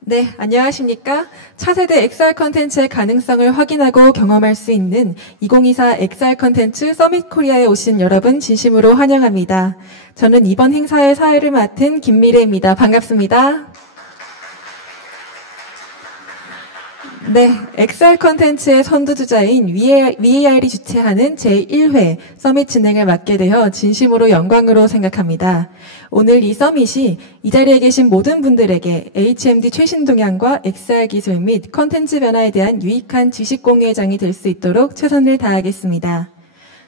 네, 안녕하십니까? 차세대 XR 컨텐츠의 가능성을 확인하고 경험할 수 있는 2024 XR 컨텐츠 서밋 코리아에 오신 여러분 진심으로 환영합니다. 저는 이번 행사의 사회를 맡은 김미래입니다. 반갑습니다. 네, XR 컨텐츠의 선두주자인 VAR이 주최하는 제1회 서밋 진행을 맡게 되어 진심으로 영광으로 생각합니다. 오늘 이 서밋이 이 자리에 계신 모든 분들에게 HMD 최신 동향과 XR 기술 및 컨텐츠 변화에 대한 유익한 지식 공유회장이 될 수 있도록 최선을 다하겠습니다.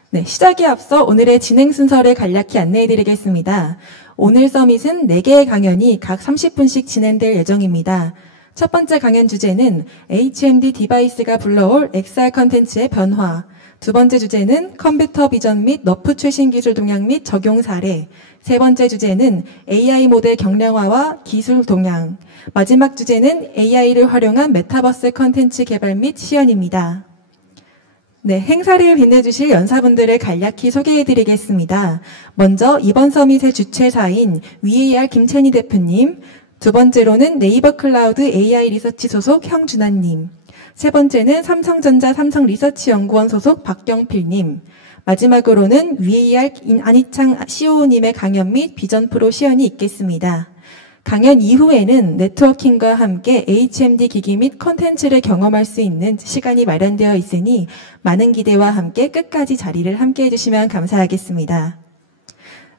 네, 시작에 앞서 오늘의 진행 순서를 간략히 안내해드리겠습니다. 오늘 서밋은 4개의 강연이 각 30분씩 진행될 예정입니다. 첫 번째 강연 주제는 HMD 디바이스가 불러올 XR 컨텐츠의 변화. 두 번째 주제는 컴퓨터 비전 및 너프 최신 기술 동향 및 적용 사례. 세 번째 주제는 AI 모델 경량화와 기술 동향. 마지막 주제는 AI를 활용한 메타버스 컨텐츠 개발 및 시연입니다. 네, 행사를 빛내주실 연사분들을 간략히 소개해드리겠습니다. 먼저 이번 서밋의 주최사인 VAR 김찬희 대표님, 두 번째로는 네이버 클라우드 AI 리서치 소속 형준하님, 세 번째는 삼성전자 삼성리서치연구원 소속 박경필님, 마지막으로는 VAR 안희창 COO님의 강연 및 비전 프로 시연이 있겠습니다. 강연 이후에는 네트워킹과 함께 HMD 기기 및 컨텐츠를 경험할 수 있는 시간이 마련되어 있으니 많은 기대와 함께 끝까지 자리를 함께 해주시면 감사하겠습니다.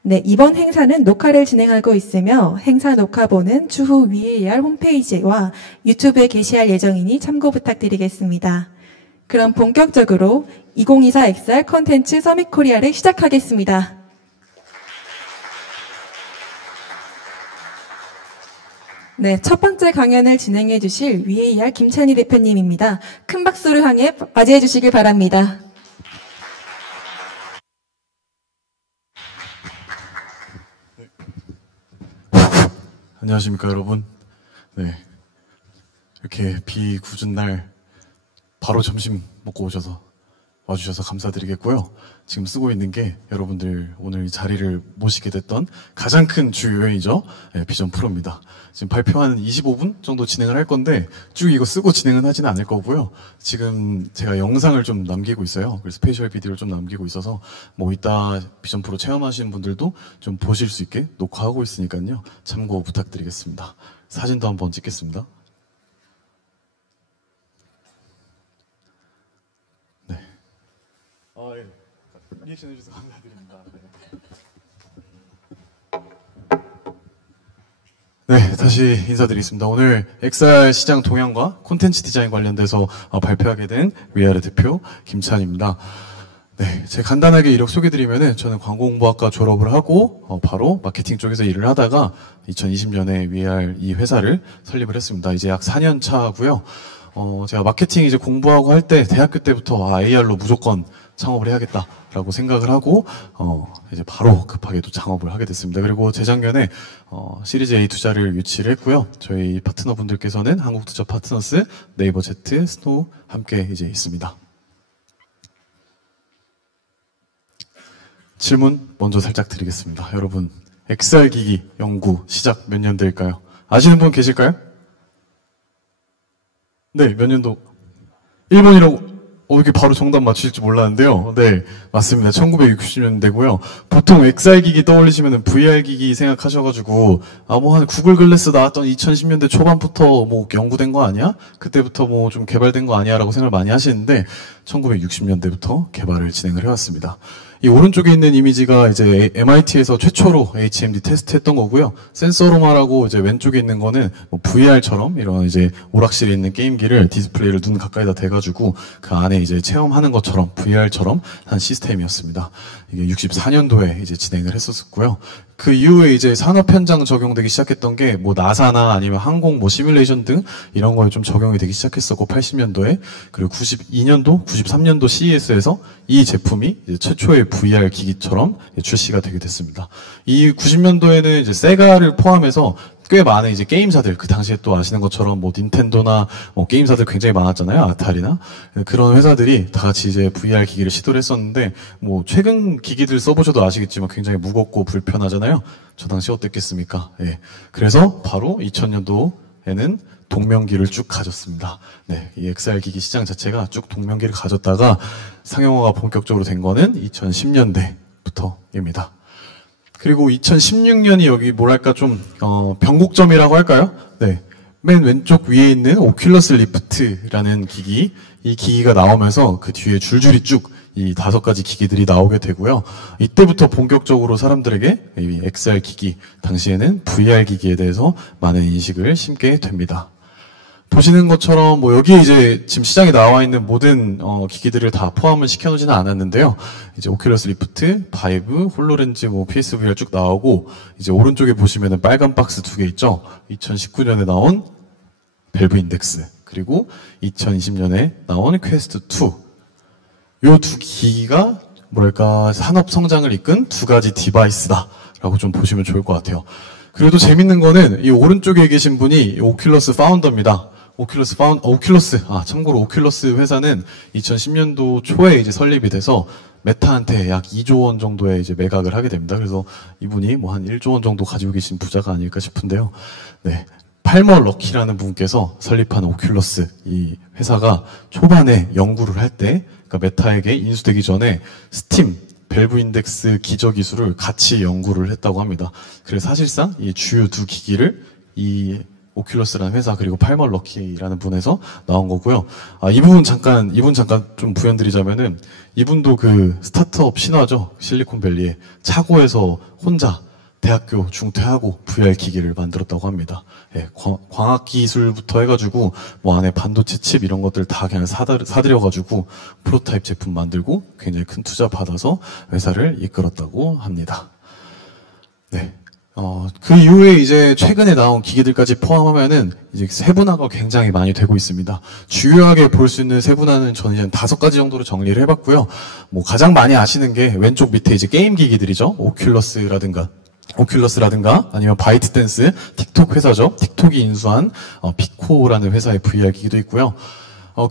네, 이번 행사는 녹화를 진행하고 있으며 행사 녹화본은 추후 VAR 홈페이지와 유튜브에 게시할 예정이니 참고 부탁드리겠습니다. 그럼 본격적으로 2024 XR 컨텐츠 서밋 코리아를 시작하겠습니다. 네, 첫 번째 강연을 진행해 주실 VAR 김찬희 대표님입니다. 큰 박수를 향해 맞이해 주시길 바랍니다. 안녕하십니까 여러분. 네, 이렇게 비 궂은 날 바로 점심 먹고 와주셔서 감사드리겠고요. 지금 쓰고 있는 게 여러분들 오늘 이 자리를 모시게 됐던 가장 큰 주 요인이죠. 네, 비전 프로입니다. 지금 발표한 25분 정도 진행을 할 건데 쭉 이거 쓰고 진행은 하지는 않을 거고요. 지금 제가 영상을 좀 남기고 있어요. 그래서 스페셜 비디오를 좀 남기고 있어서 뭐 이따 비전 프로 체험하시는 분들도 좀 보실 수 있게 녹화하고 있으니까요. 참고 부탁드리겠습니다. 사진도 한번 찍겠습니다. 네. 예. 리액션 해주셔서 감사드립니다. 네, 다시 인사드리겠습니다. 오늘 XR 시장 동향과 콘텐츠 디자인 관련돼서 발표하게 된 VAR 대표 김찬입니다. 네, 제가 간단하게 이력 소개드리면은 저는 광고홍보학과 졸업을 하고 바로 마케팅 쪽에서 일을 하다가 2020년에 VAR 이 회사를 설립을 했습니다. 이제 약 4년 차고요. 제가 마케팅 이제 공부하고 할 때 대학교 때부터 AR로 무조건 창업을 해야겠다라고 생각을 하고 이제 바로 급하게 또 창업을 하게 됐습니다. 그리고 재작년에 시리즈 A 투자를 유치를 했고요. 저희 파트너분들께서는 한국투자 파트너스, 네이버 제트, 스노우 함께 이제 있습니다. 질문 먼저 살짝 드리겠습니다. 여러분, XR 기기 연구 시작 몇 년도일까요? 아시는 분 계실까요? 네, 몇 년도? 1번이라고 이렇게 바로 정답 맞추실 줄 몰랐는데요. 네, 맞습니다. 1960년대고요. 보통 XR 기기 떠올리시면은 VR 기기 생각하셔가지고, 뭐 한 구글 글래스 나왔던 2010년대 초반부터 뭐 연구된 거 아니야? 그때부터 뭐 좀 개발된 거 아니야? 라고 생각을 많이 하시는데, 1960년대부터 개발을 진행을 해왔습니다. 이 오른쪽에 있는 이미지가 이제 MIT에서 최초로 HMD 테스트했던 거고요. 센서로마라고 이제 왼쪽에 있는 거는 뭐 VR처럼 이런 이제 오락실에 있는 게임기를 디스플레이를 눈 가까이다 대가지고 그 안에 이제 체험하는 것처럼 VR처럼 한 시스템이었습니다. 이게 64년도에 이제 진행을 했었고요. 그 이후에 이제 산업 현장 적용되기 시작했던 게 뭐 나사나 아니면 항공 뭐 시뮬레이션 등 이런 거에 좀 적용이 되기 시작했었고 80년도에 그리고 92년도, 93년도 CES에서 이 제품이 이제 최초의 VR 기기처럼 출시가 되게 됐습니다. 이 90년도에는 이제 세가를 포함해서 꽤 많은 이제 게임사들, 그 당시에 또 아시는 것처럼 뭐 닌텐도나 뭐 게임사들 굉장히 많았잖아요. 아타리나. 그런 회사들이 다 같이 이제 VR 기기를 시도를 했었는데 뭐 최근 기기들 써보셔도 아시겠지만 굉장히 무겁고 불편하잖아요. 저 당시 어땠겠습니까? 예. 그래서 바로 2000년도 2010년도에는 동명기를 쭉 가졌습니다. 네, 이 XR 기기 시장 자체가 쭉 동명기를 가졌다가 상용화가 본격적으로 된 거는 2010년대부터입니다. 그리고 2016년이 여기 뭐랄까 좀 변곡점이라고 할까요? 네, 맨 왼쪽 위에 있는 오큘러스 리프트라는 기기, 이 기기가 나오면서 그 뒤에 줄줄이 쭉 이 5가지 기기들이 나오게 되고요. 이때부터 본격적으로 사람들에게 이 XR 기기, 당시에는 VR 기기에 대해서 많은 인식을 심게 됩니다. 보시는 것처럼 뭐 여기에 이제 지금 시장에 나와 있는 모든 기기들을 다 포함을 시켜놓지는 않았는데요. 이제 오큘러스 리프트, 바이브, 홀로렌즈, 뭐 PSVR 쭉 나오고, 이제 오른쪽에 보시면은 빨간 박스 2개 있죠. 2019년에 나온 밸브 인덱스, 그리고 2020년에 나온 퀘스트 2. 요 두 기기가 뭐랄까 산업 성장을 이끈 2가지 디바이스다라고 좀 보시면 좋을 것 같아요. 그래도 재밌는 거는 이 오른쪽에 계신 분이 오큘러스 파운더입니다. 참고로 오큘러스 회사는 2010년도 초에 이제 설립이 돼서 메타한테 약 2조 원 정도의 이제 매각을 하게 됩니다. 그래서 이분이 뭐 한 1조 원 정도 가지고 계신 부자가 아닐까 싶은데요. 네. 팔머 럭키라는 분께서 설립한 오큘러스, 이 회사가 초반에 연구를 할 때, 그러니까 메타에게 인수되기 전에 스팀, 밸브 인덱스 기저 기술을 같이 연구를 했다고 합니다. 그래서 사실상 이 주요 두 기기를 이 오큘러스라는 회사 그리고 팔머 럭키라는 분에서 나온 거고요. 이분 잠깐 좀 부연드리자면은 이분도 그 스타트업 신화죠. 실리콘밸리에 차고에서 혼자 대학교 중퇴하고 VR 기기를 만들었다고 합니다. 예, 광학 기술부터 해가지고 뭐 안에 반도체 칩 이런 것들 다 그냥 사들여가지고 프로타입 제품 만들고 굉장히 큰 투자 받아서 회사를 이끌었다고 합니다. 네. 그 이후에 이제 최근에 나온 기기들까지 포함하면은 이제 세분화가 굉장히 많이 되고 있습니다. 주요하게 볼 수 있는 세분화는 저는 이제 5가지 정도로 정리를 해봤고요. 뭐 가장 많이 아시는 게 왼쪽 밑에 이제 게임 기기들이죠. 오큘러스라든가 아니면 바이트댄스, 틱톡 회사죠. 틱톡이 인수한 피코라는 회사의 VR 기기도 있고요.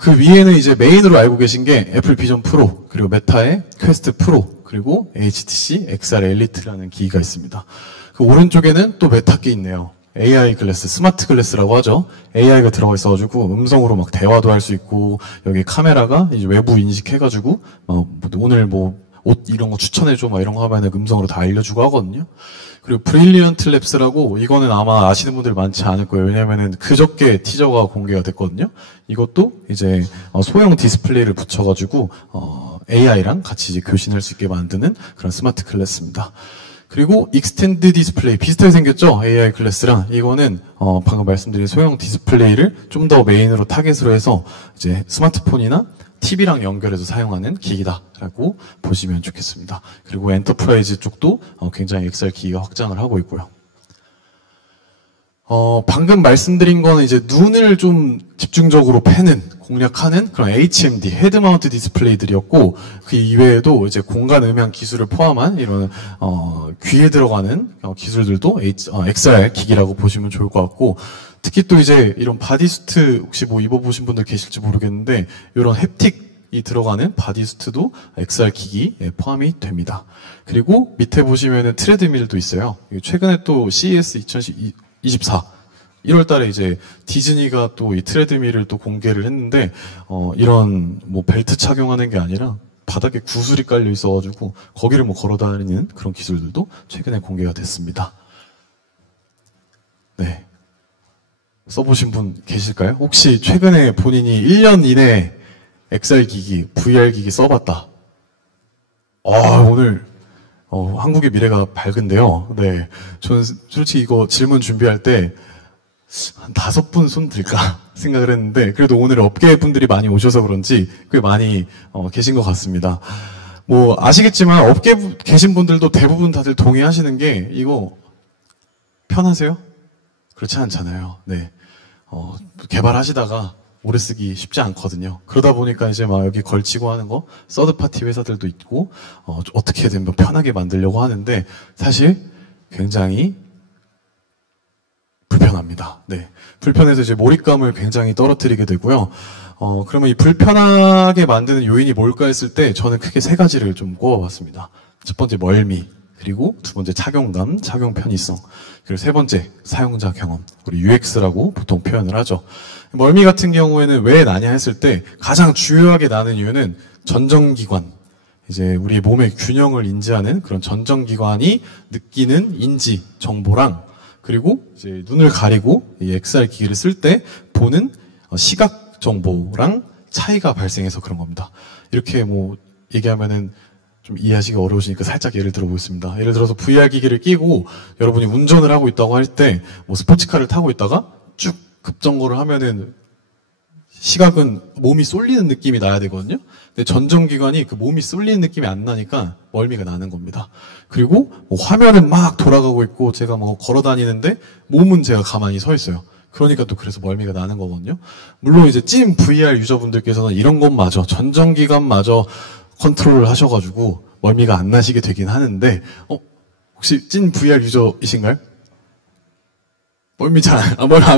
그 위에는 이제 메인으로 알고 계신 게 애플 비전 프로, 그리고 메타의 퀘스트 프로, 그리고 HTC XR 엘리트라는 기기가 있습니다. 그 오른쪽에는 또 메타 게 있네요. AI 글래스, 스마트 글래스라고 하죠. AI가 들어가 있어가지고 음성으로 막 대화도 할 수 있고, 여기 카메라가 이제 외부 인식해가지고 오늘 뭐 옷 이런 거 추천해줘 막 이런 거 하면은 음성으로 다 알려주고 하거든요. 그리고 브릴리언트 랩스라고, 이거는 아마 아시는 분들 많지 않을 거예요. 왜냐면은 그저께 티저가 공개가 됐거든요. 이것도 이제 소형 디스플레이를 붙여가지고 AI랑 같이 이제 교신할 수 있게 만드는 그런 스마트 클래스입니다. 그리고 익스텐드 디스플레이 비슷하게 생겼죠? AI 클래스랑. 이거는 방금 말씀드린 소형 디스플레이를 좀 더 메인으로 타겟으로 해서 이제 스마트폰이나 TV랑 연결해서 사용하는 기기다라고 보시면 좋겠습니다. 그리고 엔터프라이즈 쪽도 굉장히 XR 기기가 확장을 하고 있고요. 방금 말씀드린 거는 이제 눈을 좀 집중적으로 패는, 공략하는 그런 HMD, 헤드 마운트 디스플레이들이었고, 그 이외에도 이제 공간 음향 기술을 포함한 이런, 귀에 들어가는 기술들도 XR 기기라고 보시면 좋을 것 같고, 특히 또 이제 이런 바디수트 혹시 뭐 입어보신 분들 계실지 모르겠는데, 이런 햅틱이 들어가는 바디수트도 XR 기기에 포함이 됩니다. 그리고 밑에 보시면은 트레드밀도 있어요. 최근에 또 CES 2024 1월 달에 이제 디즈니가 또 이 트레드밀을 또 공개를 했는데, 이런 뭐 벨트 착용하는 게 아니라 바닥에 구슬이 깔려 있어가지고 거기를 뭐 걸어 다니는 그런 기술들도 최근에 공개가 됐습니다. 네. 써보신 분 계실까요? 혹시 최근에 본인이 1년 이내에 XR 기기, VR 기기 써봤다. 오늘 한국의 미래가 밝은데요. 네. 저는 솔직히 이거 질문 준비할 때 한 5분 손 들까 생각을 했는데, 그래도 오늘 업계 분들이 많이 오셔서 그런지 꽤 많이 계신 것 같습니다. 뭐 아시겠지만 업계 계신 분들도 대부분 다들 동의하시는 게, 이거 편하세요? 그렇지 않잖아요. 네. 개발하시다가 오래 쓰기 쉽지 않거든요. 그러다 보니까 이제 막 여기 걸치고 하는 거, 서드파티 회사들도 있고, 어떻게든 편하게 만들려고 하는데, 사실 굉장히 불편합니다. 네. 불편해서 이제 몰입감을 굉장히 떨어뜨리게 되고요. 그러면 이 불편하게 만드는 요인이 뭘까 했을 때, 저는 크게 3가지를 좀 꼽아봤습니다. 첫 번째, 멀미. 그리고 두 번째 착용감, 착용 편의성. 그리고 세 번째 사용자 경험. 우리 UX라고 보통 표현을 하죠. 멀미 같은 경우에는 왜 나냐 했을 때 가장 주요하게 나는 이유는 전정기관. 이제 우리 몸의 균형을 인지하는 그런 전정기관이 느끼는 인지 정보랑 그리고 이제 눈을 가리고 이 XR 기기를 쓸 때 보는 시각 정보랑 차이가 발생해서 그런 겁니다. 이렇게 뭐 얘기하면은 좀 이해하시기 어려우시니까 살짝 예를 들어보겠습니다. 예를 들어서 VR 기기를 끼고 여러분이 운전을 하고 있다고 할 때 뭐 스포츠카를 타고 있다가 쭉 급정거를 하면은 시각은 몸이 쏠리는 느낌이 나야 되거든요. 근데 전정기관이 그 몸이 쏠리는 느낌이 안 나니까 멀미가 나는 겁니다. 그리고 뭐 화면은 막 돌아가고 있고 제가 뭐 걸어 다니는데 몸은 제가 가만히 서 있어요. 그러니까 또 그래서 멀미가 나는 거거든요. 물론 이제 찐 VR 유저분들께서는 이런 것마저 전정기관마저 컨트롤을 하셔가지고 멀미가 안 나시게 되긴 하는데 혹시 찐 VR 유저이신가요? 멀미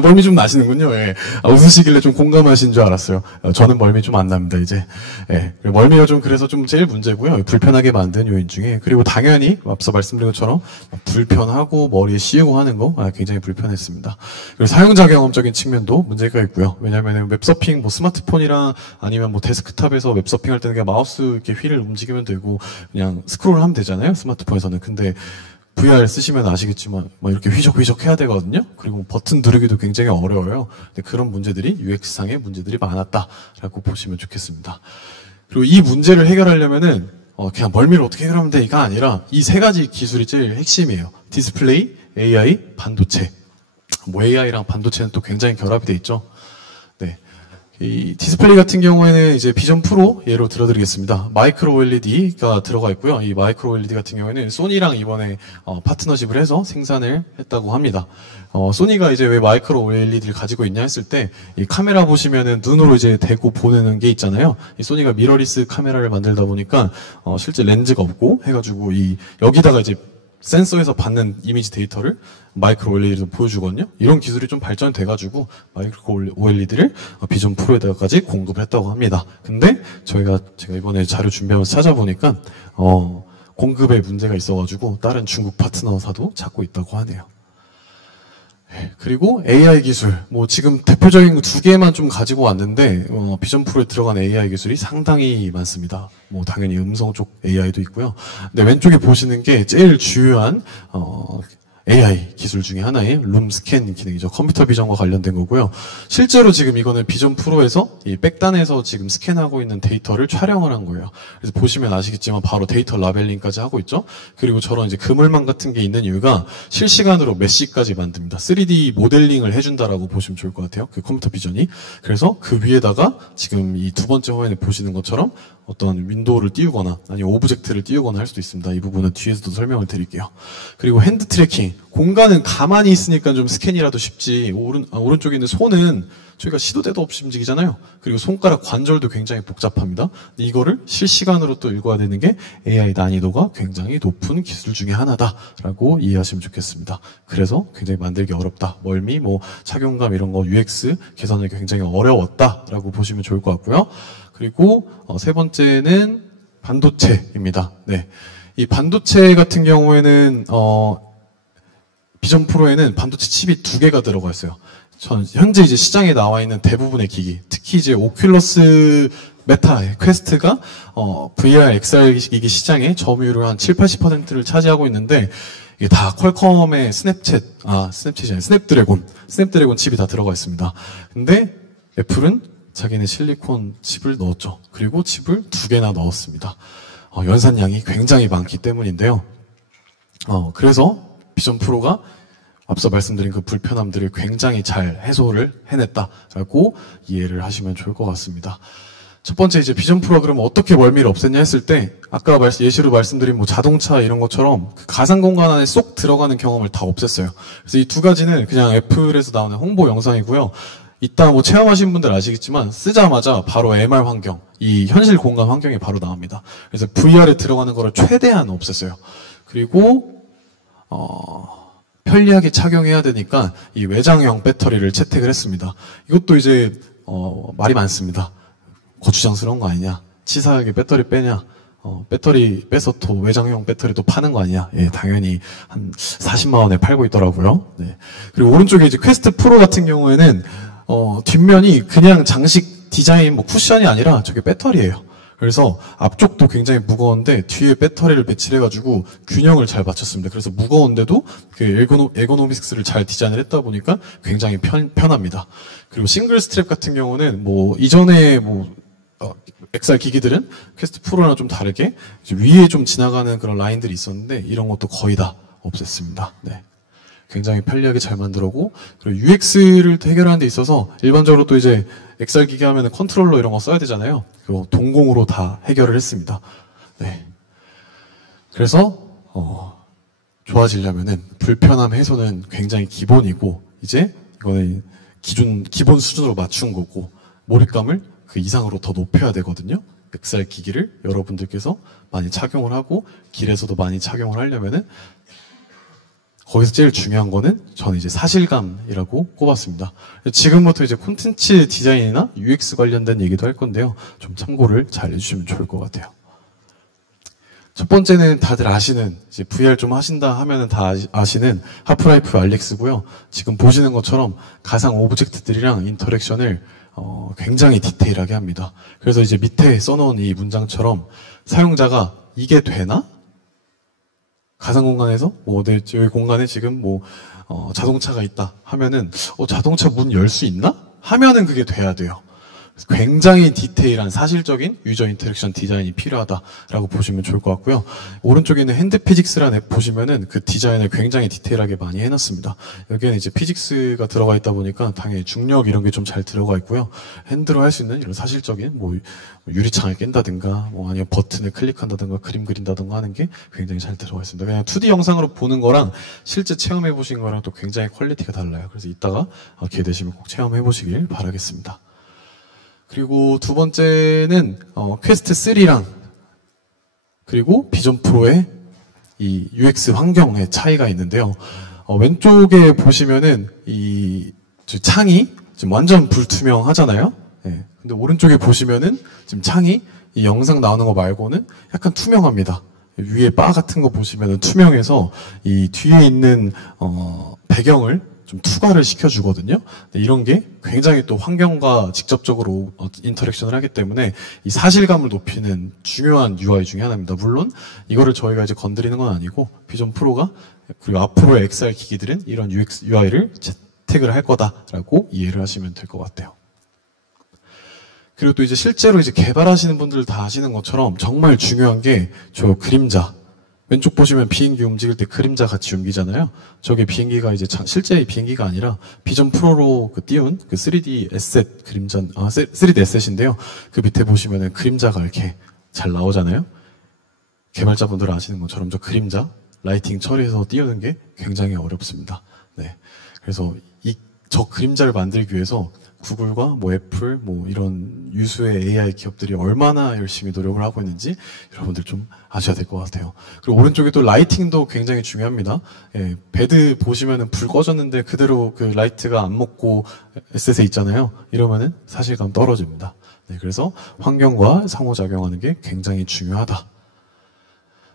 멀미 좀 나시는군요. 예. 웃으시길래 좀 공감하신 줄 알았어요. 저는 멀미 좀 안 납니다, 이제. 예. 멀미가 좀 그래서 좀 제일 문제고요. 불편하게 만든 요인 중에. 그리고 당연히, 앞서 말씀드린 것처럼, 불편하고 머리에 씌우고 하는 거, 굉장히 불편했습니다. 그리고 사용자 경험적인 측면도 문제가 있고요. 왜냐면은 웹서핑, 뭐 스마트폰이랑 아니면 뭐 데스크탑에서 웹서핑 할 때는 그냥 마우스 이렇게 휠을 움직이면 되고, 그냥 스크롤 하면 되잖아요, 스마트폰에서는. 근데, VR 쓰시면 아시겠지만 뭐 이렇게 휘적휘적 해야 되거든요. 그리고 버튼 누르기도 굉장히 어려워요. 근데 그런 문제들이 UX상의 문제들이 많았다라고 보시면 좋겠습니다. 그리고 이 문제를 해결하려면은 그냥 멀미를 어떻게 해결하면 되니까 아니라 이 세 가지 기술이 제일 핵심이에요. 디스플레이, AI, 반도체. 뭐 AI랑 반도체는 또 굉장히 결합이 돼 있죠. 네. 이 디스플레이 같은 경우에는 이제 비전 프로 예로 들어드리겠습니다. 마이크로 OLED가 들어가 있고요. 이 마이크로 OLED 같은 경우에는 소니랑 이번에 파트너십을 해서 생산을 했다고 합니다. 소니가 이제 왜 마이크로 OLED를 가지고 있냐 했을 때 이 카메라 보시면은 눈으로 이제 대고 보는 게 있잖아요. 이 소니가 미러리스 카메라를 만들다 보니까 실제 렌즈가 없고 해가지고 이 여기다가 이제 센서에서 받는 이미지 데이터를 마이크로 OLED로 보여주거든요. 이런 기술이 좀 발전돼가지고 마이크로 OLED를 비전 프로에다가까지 공급을 했다고 합니다. 근데 제가 이번에 자료 준비하면서 찾아보니까 공급에 문제가 있어가지고 다른 중국 파트너사도 찾고 있다고 하네요. 그리고 AI 기술, 뭐 지금 대표적인 두 개만 좀 가지고 왔는데 비전 프로에 들어간 AI 기술이 상당히 많습니다. 뭐 당연히 음성 쪽 AI도 있고요. 근데 왼쪽에 보시는 게 제일 주요한 AI 기술 중에 하나의 룸 스캔 기능이죠. 컴퓨터 비전과 관련된 거고요. 실제로 지금 이거는 비전 프로에서 이 백단에서 지금 스캔하고 있는 데이터를 촬영을 한 거예요. 그래서 보시면 아시겠지만 바로 데이터 라벨링까지 하고 있죠. 그리고 저런 이제 그물망 같은 게 있는 이유가 실시간으로 메시까지 만듭니다. 3D 모델링을 해준다라고 보시면 좋을 것 같아요. 그 컴퓨터 비전이. 그래서 그 위에다가 지금 이 두 번째 화면에 보시는 것처럼 어떤 윈도우를 띄우거나 아니면 오브젝트를 띄우거나 할 수도 있습니다. 이 부분은 뒤에서도 설명을 드릴게요. 그리고 핸드 트래킹. 공간은 가만히 있으니까 좀 스캔이라도 쉽지. 오른쪽에 있는 손은 저희가 시도 때도 없이 움직이잖아요. 그리고 손가락 관절도 굉장히 복잡합니다. 이거를 실시간으로 또 읽어야 되는 게 AI 난이도가 굉장히 높은 기술 중에 하나다라고 이해하시면 좋겠습니다. 그래서 굉장히 만들기 어렵다. 멀미, 뭐 착용감 이런 거 UX 개선하기 굉장히 어려웠다라고 보시면 좋을 것 같고요. 그리고 세 번째는 반도체입니다. 네. 이 반도체 같은 경우에는 비전 프로에는 반도체 칩이 2개가 들어가 있어요. 현재 이제 시장에 나와 있는 대부분의 기기, 특히 이제 오큘러스 메타 퀘스트가 VR, XR 기기 시장의 점유율을 한 7, 80%를 차지하고 있는데 이게 다 퀄컴의 스냅챗이 아니라 스냅드래곤 칩이 다 들어가 있습니다. 근데 애플은 자기네 실리콘 칩을 넣었죠. 그리고 칩을 2개나 넣었습니다. 연산량이 굉장히 많기 때문인데요. 그래서 비전 프로가 앞서 말씀드린 그 불편함들을 굉장히 잘 해소를 해냈다라고 이해를 하시면 좋을 것 같습니다. 첫 번째 이제 비전 프로가 그러면 어떻게 멀미를 없앴냐 했을 때 아까 예시로 말씀드린 뭐 자동차 이런 것처럼 그 가상 공간 안에 쏙 들어가는 경험을 다 없앴어요. 그래서 이 두 가지는 그냥 애플에서 나오는 홍보 영상이고요. 이따 뭐 체험하신 분들 아시겠지만 쓰자마자 바로 MR 환경, 이 현실 공간 환경이 바로 나옵니다. 그래서 VR에 들어가는 거를 최대한 없앴어요. 그리고 편리하게 착용해야 되니까 이 외장형 배터리를 채택을 했습니다. 이것도 이제 말이 많습니다. 거추장스러운 거 아니냐? 치사하게 배터리 빼냐? 배터리 빼서 또 외장형 배터리 또 파는 거 아니냐? 예, 당연히 한 40만 원에 팔고 있더라고요. 네. 그리고 오른쪽에 이제 퀘스트 프로 같은 경우에는 뒷면이 그냥 장식 디자인 뭐 쿠션이 아니라 저게 배터리예요. 그래서 앞쪽도 굉장히 무거운데 뒤에 배터리를 배치를 해가지고 균형을 잘 맞췄습니다. 그래서 무거운데도 그 에고노믹스를 잘 디자인을 했다 보니까 굉장히 편합니다. 그리고 싱글 스트랩 같은 경우는 뭐 이전에 XR 기기들은 퀘스트 프로랑 좀 다르게 위에 좀 지나가는 그런 라인들이 있었는데 이런 것도 거의 다 없앴습니다. 네. 굉장히 편리하게 잘 만들었고, 그리고 UX를 해결하는 데 있어서 일반적으로 또 이제 XR 기기 하면은 컨트롤러 이런 거 써야 되잖아요. 그거 동공으로 다 해결을 했습니다. 네. 그래서 좋아지려면은 불편함 해소는 굉장히 기본이고, 이제 이거는 기본 수준으로 맞춘 거고, 몰입감을 그 이상으로 더 높여야 되거든요. XR 기기를 여러분들께서 많이 착용을 하고 길에서도 많이 착용을 하려면은 거기서 제일 중요한 거는 저는 이제 사실감이라고 꼽았습니다. 지금부터 이제 콘텐츠 디자인이나 UX 관련된 얘기도 할 건데요. 좀 참고를 잘 해주시면 좋을 것 같아요. 첫 번째는 다들 아시는, 이제 VR 좀 하신다 하면은 다 아시는 하프라이프 알릭스고요. 지금 보시는 것처럼 가상 오브젝트들이랑 인터랙션을 굉장히 디테일하게 합니다. 그래서 이제 밑에 써놓은 이 문장처럼 사용자가 이게 되나? 가상 공간에서 여기 공간에 지금 자동차가 있다 하면은 자동차 문 열 수 있나? 하면은 그게 돼야 돼요. 굉장히 디테일한 사실적인 유저 인터랙션 디자인이 필요하다라고 보시면 좋을 것 같고요. 오른쪽에 있는 핸드 피직스라는 앱 보시면은 그 디자인을 굉장히 디테일하게 많이 해놨습니다. 여기에는 이제 피직스가 들어가 있다 보니까 당연히 중력 이런 게 좀 잘 들어가 있고요. 핸드로 할 수 있는 이런 사실적인 유리창을 깬다든가 아니면 버튼을 클릭한다든가 그림 그린다든가 하는 게 굉장히 잘 들어가 있습니다. 그냥 2D 영상으로 보는 거랑 실제 체험해 보신 거랑 또 굉장히 퀄리티가 달라요. 그래서 이따가 기회 되시면 꼭 체험해 보시길 바라겠습니다. 그리고 두 번째는 퀘스트 3랑 그리고 비전 프로의 이 UX 환경의 차이가 있는데요. 왼쪽에 보시면은 이 창이 지금 완전 불투명하잖아요. 네. 근데 오른쪽에 보시면은 지금 창이 이 영상 나오는 거 말고는 약간 투명합니다. 위에 바 같은 거 보시면은 투명해서 이 뒤에 있는 배경을 좀 투과를 시켜주거든요. 이런 게 굉장히 또 환경과 직접적으로 인터랙션을 하기 때문에 이 사실감을 높이는 중요한 UI 중에 하나입니다. 물론 이거를 저희가 이제 건드리는 건 아니고 비전 프로가 그리고 앞으로의 XR 기기들은 이런 UX, UI를 채택을 할 거다라고 이해를 하시면 될 것 같아요. 그리고 또 이제 실제로 이제 개발하시는 분들 다 아시는 것처럼 정말 중요한 게 저 그림자. 왼쪽 보시면 비행기 움직일 때 그림자 같이 움직이잖아요. 저게 비행기가 이제 실제 비행기가 아니라 비전 프로로 띄운 그 3D 에셋 그림자, 3D 에셋인데요. 그 밑에 보시면은 그림자가 이렇게 잘 나오잖아요. 개발자분들 아시는 것처럼 저 그림자, 라이팅 처리해서 띄우는 게 굉장히 어렵습니다. 네. 그래서 저 그림자를 만들기 위해서 구글과 애플, 이런 유수의 AI 기업들이 얼마나 열심히 노력을 하고 있는지 여러분들 좀 아셔야 될 것 같아요. 그리고 오른쪽에 또 라이팅도 굉장히 중요합니다. 예, 베드 보시면은 불 꺼졌는데 그대로 그 라이트가 안 먹고 에셋에 있잖아요. 이러면은 사실감 떨어집니다. 네, 그래서 환경과 상호작용하는 게 굉장히 중요하다.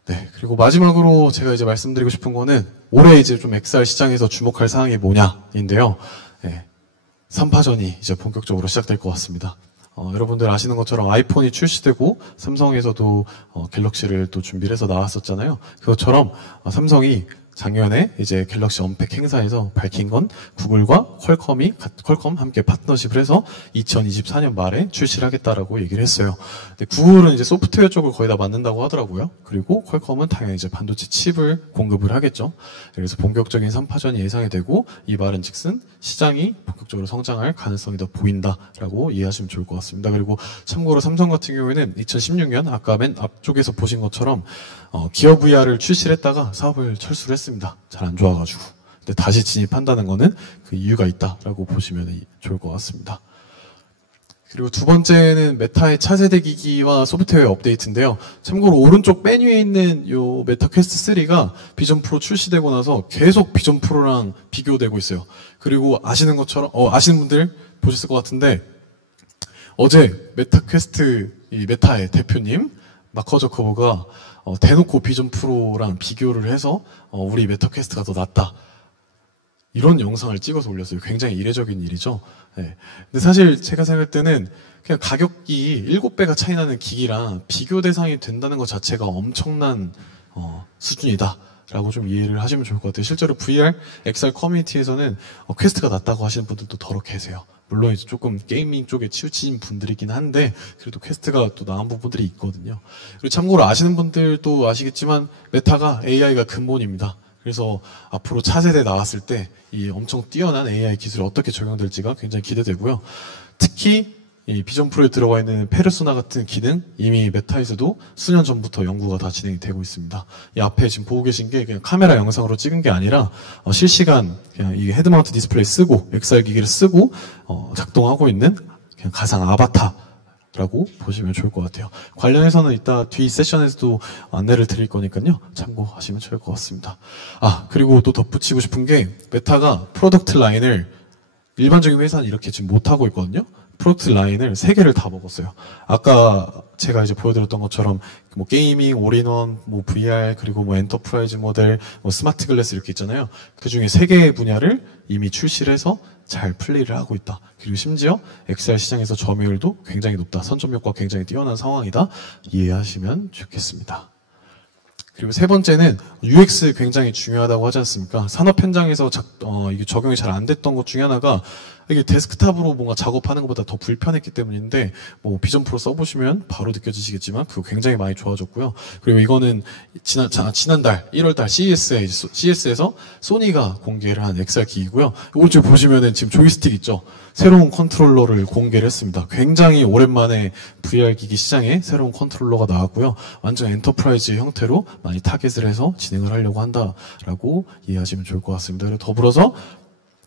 네, 그리고 마지막으로 제가 이제 말씀드리고 싶은 거는 올해 이제 좀 XR 시장에서 주목할 사항이 뭐냐인데요. 예. 3파전이 이제 본격적으로 시작될 것 같습니다. 여러분들 아시는 것처럼 아이폰이 출시되고 삼성에서도 갤럭시를 또 준비를 해서 나왔었잖아요. 그것처럼 삼성이 작년에 이제 갤럭시 언팩 행사에서 밝힌 건 구글과 퀄컴 함께 파트너십을 해서 2024년 말에 출시를 하겠다라고 얘기를 했어요. 근데 구글은 이제 소프트웨어 쪽을 거의 다 만든다고 하더라고요. 그리고 퀄컴은 당연히 이제 반도체 칩을 공급을 하겠죠. 그래서 본격적인 3파전이 예상이 되고 이 말은 즉슨 시장이 본격적으로 성장할 가능성이 더 보인다라고 이해하시면 좋을 것 같습니다. 그리고 참고로 삼성 같은 경우에는 2016년 아까 맨 앞쪽에서 보신 것처럼 기어 VR을 출시를 했다가 사업을 철수를 했습니다. 잘 안 좋아가지고. 근데 다시 진입한다는 거는 그 이유가 있다라고 보시면 좋을 것 같습니다. 그리고 두 번째는 메타의 차세대 기기와 소프트웨어 업데이트인데요. 참고로 오른쪽 맨 위에 있는 요 메타 퀘스트 3가 비전 프로 출시되고 나서 계속 비전 프로랑 비교되고 있어요. 그리고 아시는 것처럼 아시는 분들 보셨을 것 같은데 어제 메타 퀘스트 이 메타의 대표님 마커 저커버가 대놓고 비전 프로랑 비교를 해서 우리 메타퀘스트가 더 낫다. 이런 영상을 찍어서 올렸어요. 굉장히 이례적인 일이죠. 네. 근데 사실 제가 생각할 때는 그냥 가격이 7배가 차이 나는 기기랑 비교 대상이 된다는 것 자체가 엄청난 수준이다. 라고 좀 이해를 하시면 좋을 것 같아요. 실제로 VR, XR 커뮤니티에서는 퀘스트가 낫다고 하시는 분들도 더러 계세요. 물론 이제 조금 게이밍 쪽에 치우친 분들이긴 한데 그래도 퀘스트가 또 나은 부분들이 있거든요. 그리고 참고로 아시는 분들도 아시겠지만 메타가 AI가 근본입니다. 그래서 앞으로 차세대 나왔을 때 이 엄청 뛰어난 AI 기술이 어떻게 적용될지가 굉장히 기대되고요. 특히 이 비전 프로에 들어가 있는 페르소나 같은 기능 이미 메타에서도 수년 전부터 연구가 다 진행이 되고 있습니다. 이 앞에 지금 보고 계신 게 그냥 카메라 영상으로 찍은 게 아니라 실시간 그냥 이 헤드마운트 디스플레이 쓰고 XR 기기를 쓰고 작동하고 있는 그냥 가상 아바타라고 보시면 좋을 것 같아요. 관련해서는 이따 뒤 세션에서도 안내를 드릴 거니까요. 참고하시면 좋을 것 같습니다. 그리고 또 덧붙이고 싶은 게 메타가 프로덕트 라인을 일반적인 회사는 이렇게 지금 못하고 있거든요. 프로덕트 라인을 3개를 다 먹었어요. 아까 제가 이제 보여드렸던 것처럼 뭐 게이밍, 올인원, 뭐 VR, 그리고 뭐 엔터프라이즈 모델, 뭐 스마트 글래스 이렇게 있잖아요. 그 중에 3개의 분야를 이미 출시를 해서 잘 플레이를 하고 있다. 그리고 심지어 XR 시장에서 점유율도 굉장히 높다. 선점 효과가 굉장히 뛰어난 상황이다. 이해하시면 좋겠습니다. 그리고 세 번째는 UX 굉장히 중요하다고 하지 않습니까? 산업 현장에서 이게 적용이 잘 안 됐던 것 중에 하나가 이게 데스크탑으로 뭔가 작업하는 것보다 더 불편했기 때문인데 뭐 비전 프로 써보시면 바로 느껴지시겠지만 그거 굉장히 많이 좋아졌고요. 그리고 이거는 지난달 1월달 CES에서 소니가 공개를 한 XR 기기고요. 이걸 지금 보시면은 지금 조이스틱 있죠? 새로운 컨트롤러를 공개를 했습니다. 굉장히 오랜만에 VR 기기 시장에 새로운 컨트롤러가 나왔고요. 완전 엔터프라이즈 형태로 많이 타겟을 해서 진행을 하려고 한다라고 이해하시면 좋을 것 같습니다. 그리고 더불어서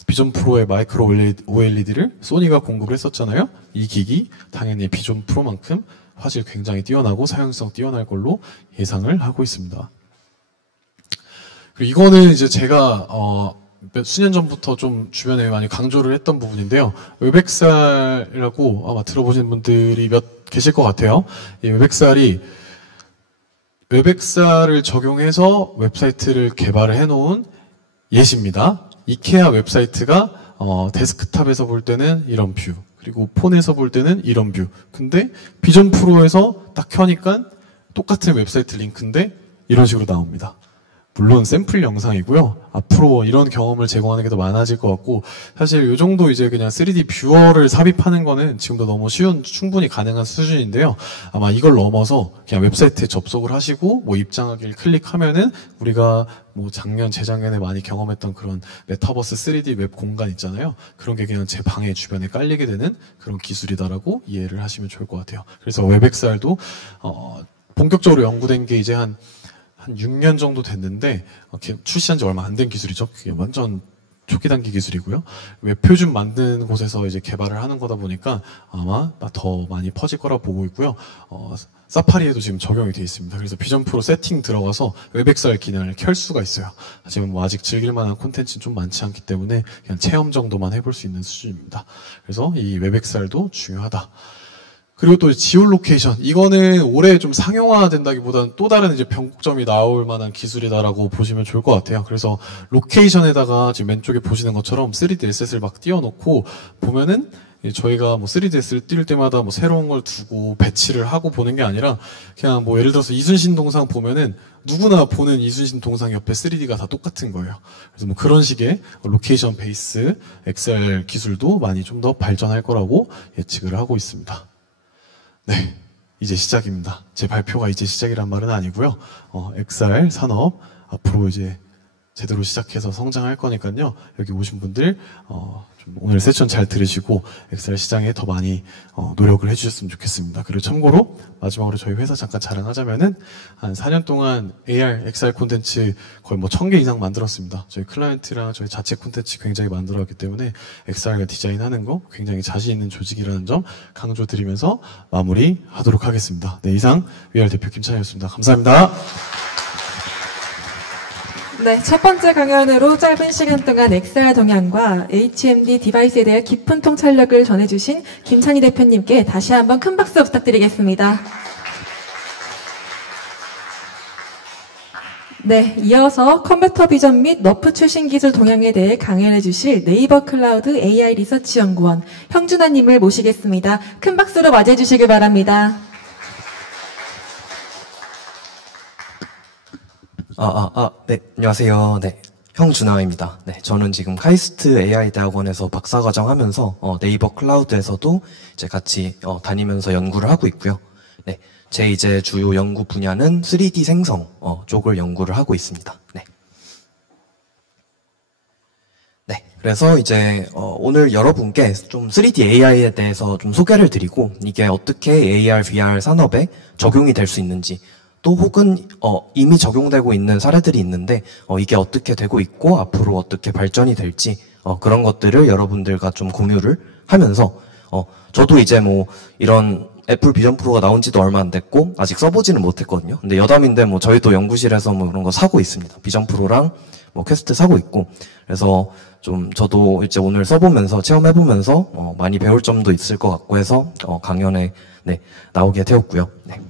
비전 프로의 마이크로 OLED를 소니가 공급을 했었잖아요. 이 기기 당연히 비전 프로만큼 화질 굉장히 뛰어나고 사용성 뛰어날 걸로 예상을 하고 있습니다. 그리고 이거는 이제 제가 수년 전부터 좀 주변에 많이 강조를 했던 부분인데요. 웹XR이라고 아마 들어보신 분들이 몇 계실 것 같아요. 이 웹XR을 적용해서 웹사이트를 개발을 해놓은 예시입니다. 이케아 웹사이트가 데스크탑에서 볼 때는 이런 뷰, 그리고 폰에서 볼 때는 이런 뷰. 근데 비전 프로에서 딱 켜니까 똑같은 웹사이트 링크인데 이런 식으로 나옵니다. 물론 샘플 영상이고요. 앞으로 이런 경험을 제공하는 게 더 많아질 것 같고, 사실 이 정도 이제 그냥 3D 뷰어를 삽입하는 거는 지금도 너무 충분히 가능한 수준인데요. 아마 이걸 넘어서 그냥 웹사이트에 접속을 하시고 뭐 입장하기를 클릭하면은 우리가 뭐 재작년에 많이 경험했던 그런 메타버스 3D 웹 공간 있잖아요. 그런 게 그냥 제 방에 주변에 깔리게 되는 그런 기술이다라고 이해를 하시면 좋을 것 같아요. 그래서 웹XR도 본격적으로 연구된 게 이제 한 6년 정도 됐는데 출시한 지 얼마 안 된 기술이죠. 그게 완전 초기 단계 기술이고요. 웹 표준 만드는 곳에서 이제 개발을 하는 거다 보니까 아마 더 많이 퍼질 거라 보고 있고요. 사파리에도 지금 적용이 되어 있습니다. 그래서 비전 프로 세팅 들어가서 웹XR 기능을 켤 수가 있어요. 하지만 뭐 아직 즐길 만한 콘텐츠는 좀 많지 않기 때문에 그냥 체험 정도만 해볼 수 있는 수준입니다. 그래서 이 웹XR도 중요하다. 그리고 또 지오로케이션. 이거는 올해 좀 상용화된다기보다는 또 다른 이제 변곡점이 나올 만한 기술이다라고 보시면 좋을 것 같아요. 그래서 로케이션에다가 지금 왼쪽에 보시는 것처럼 3D 에셋을 막 띄워놓고 보면은 저희가 뭐 3D 에셋을 띄울 때마다 뭐 새로운 걸 두고 배치를 하고 보는 게 아니라 그냥 뭐 예를 들어서 이순신 동상 보면은 누구나 보는 이순신 동상 옆에 3D가 다 똑같은 거예요. 그래서 뭐 그런 식의 로케이션 베이스 XR 기술도 많이 좀 더 발전할 거라고 예측을 하고 있습니다. 네, 이제 시작입니다. 제 발표가 이제 시작이란 말은 아니고요. XR 산업 앞으로 이제 제대로 시작해서 성장할 거니까요. 여기 오신 분들 좀 오늘 세션 잘 들으시고 XR 시장에 더 많이 노력을 해주셨으면 좋겠습니다. 그리고 참고로 마지막으로 저희 회사 잠깐 자랑하자면은 한 4년 동안 AR, XR 콘텐츠 거의 뭐 1000개 이상 만들었습니다. 저희 클라이언트랑 저희 자체 콘텐츠 굉장히 만들어왔기 때문에 XR과 디자인하는 거 굉장히 자신 있는 조직이라는 점 강조드리면서 마무리하도록 하겠습니다. 네, 이상 VR 대표 김찬이었습니다. 감사합니다. 네, 첫 번째 강연으로 짧은 시간 동안 XR 동향과 HMD 디바이스에 대해 깊은 통찰력을 전해주신 김찬희 대표님께 다시 한번 큰 박수 부탁드리겠습니다. 네, 이어서 컴퓨터 비전 및 너프 출신 기술 동향에 대해 강연해 주실 네이버 클라우드 AI 리서치 연구원 형준아님을 모시겠습니다. 큰 박수로 맞이해 주시길 바랍니다. 네, 안녕하세요. 네, 형준아입니다. 네, 저는 지금 카이스트 AI 대학원에서 박사과정 하면서 네이버 클라우드에서도 이제 같이 다니면서 연구를 하고 있고요. 네, 제 이제 주요 연구 분야는 3D 생성 쪽을 연구를 하고 있습니다. 네. 네, 그래서 이제 오늘 여러분께 좀 3D AI에 대해서 좀 소개를 드리고 이게 어떻게 AR, VR 산업에 적용이 될 수 있는지 또 혹은 이미 적용되고 있는 사례들이 있는데 이게 어떻게 되고 있고 앞으로 어떻게 발전이 될지 그런 것들을 여러분들과 좀 공유를 하면서 저도 이제 뭐 이런 애플 비전 프로가 나온 지도 얼마 안 됐고 아직 써보지는 못했거든요. 근데 여담인데 뭐 저희도 연구실에서 뭐 그런 거 사고 있습니다. 비전 프로랑 뭐 퀘스트 사고 있고 그래서 좀 저도 이제 오늘 써보면서 체험해보면서 많이 배울 점도 있을 것 같고 해서 강연에 네, 나오게 되었고요. 네.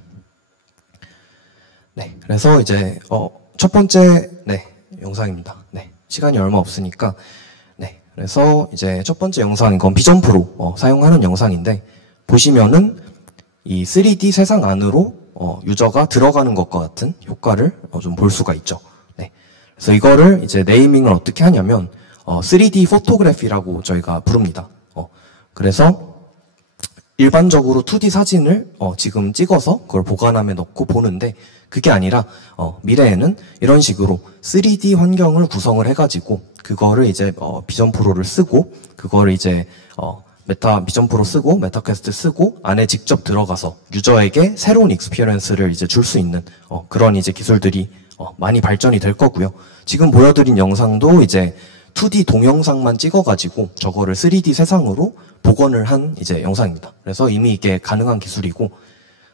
네, 그래서 이제 첫 번째 네, 영상입니다. 네, 시간이 얼마 없으니까 네, 그래서 이제 첫 번째 영상인 건 비전 프로 사용하는 영상인데 보시면은 이 3D 세상 안으로 유저가 들어가는 것과 같은 효과를 좀 볼 수가 있죠. 네, 그래서 이거를 이제 네이밍을 어떻게 하냐면 3D 포토그래피라고 저희가 부릅니다. 그래서 일반적으로 2D 사진을 지금 찍어서 그걸 보관함에 넣고 보는데 그게 아니라 미래에는 이런 식으로 3D 환경을 구성을 해가지고 그거를 이제 비전 프로를 쓰고 그거를 이제 비전 프로 쓰고 메타퀘스트 쓰고 안에 직접 들어가서 유저에게 새로운 익스피리언스를 이제 줄 수 있는 그런 이제 기술들이 많이 발전이 될 거고요. 지금 보여드린 영상도 이제 2D 동영상만 찍어가지고 저거를 3D 세상으로 복원을 한 이제 영상입니다. 그래서 이미 이게 가능한 기술이고,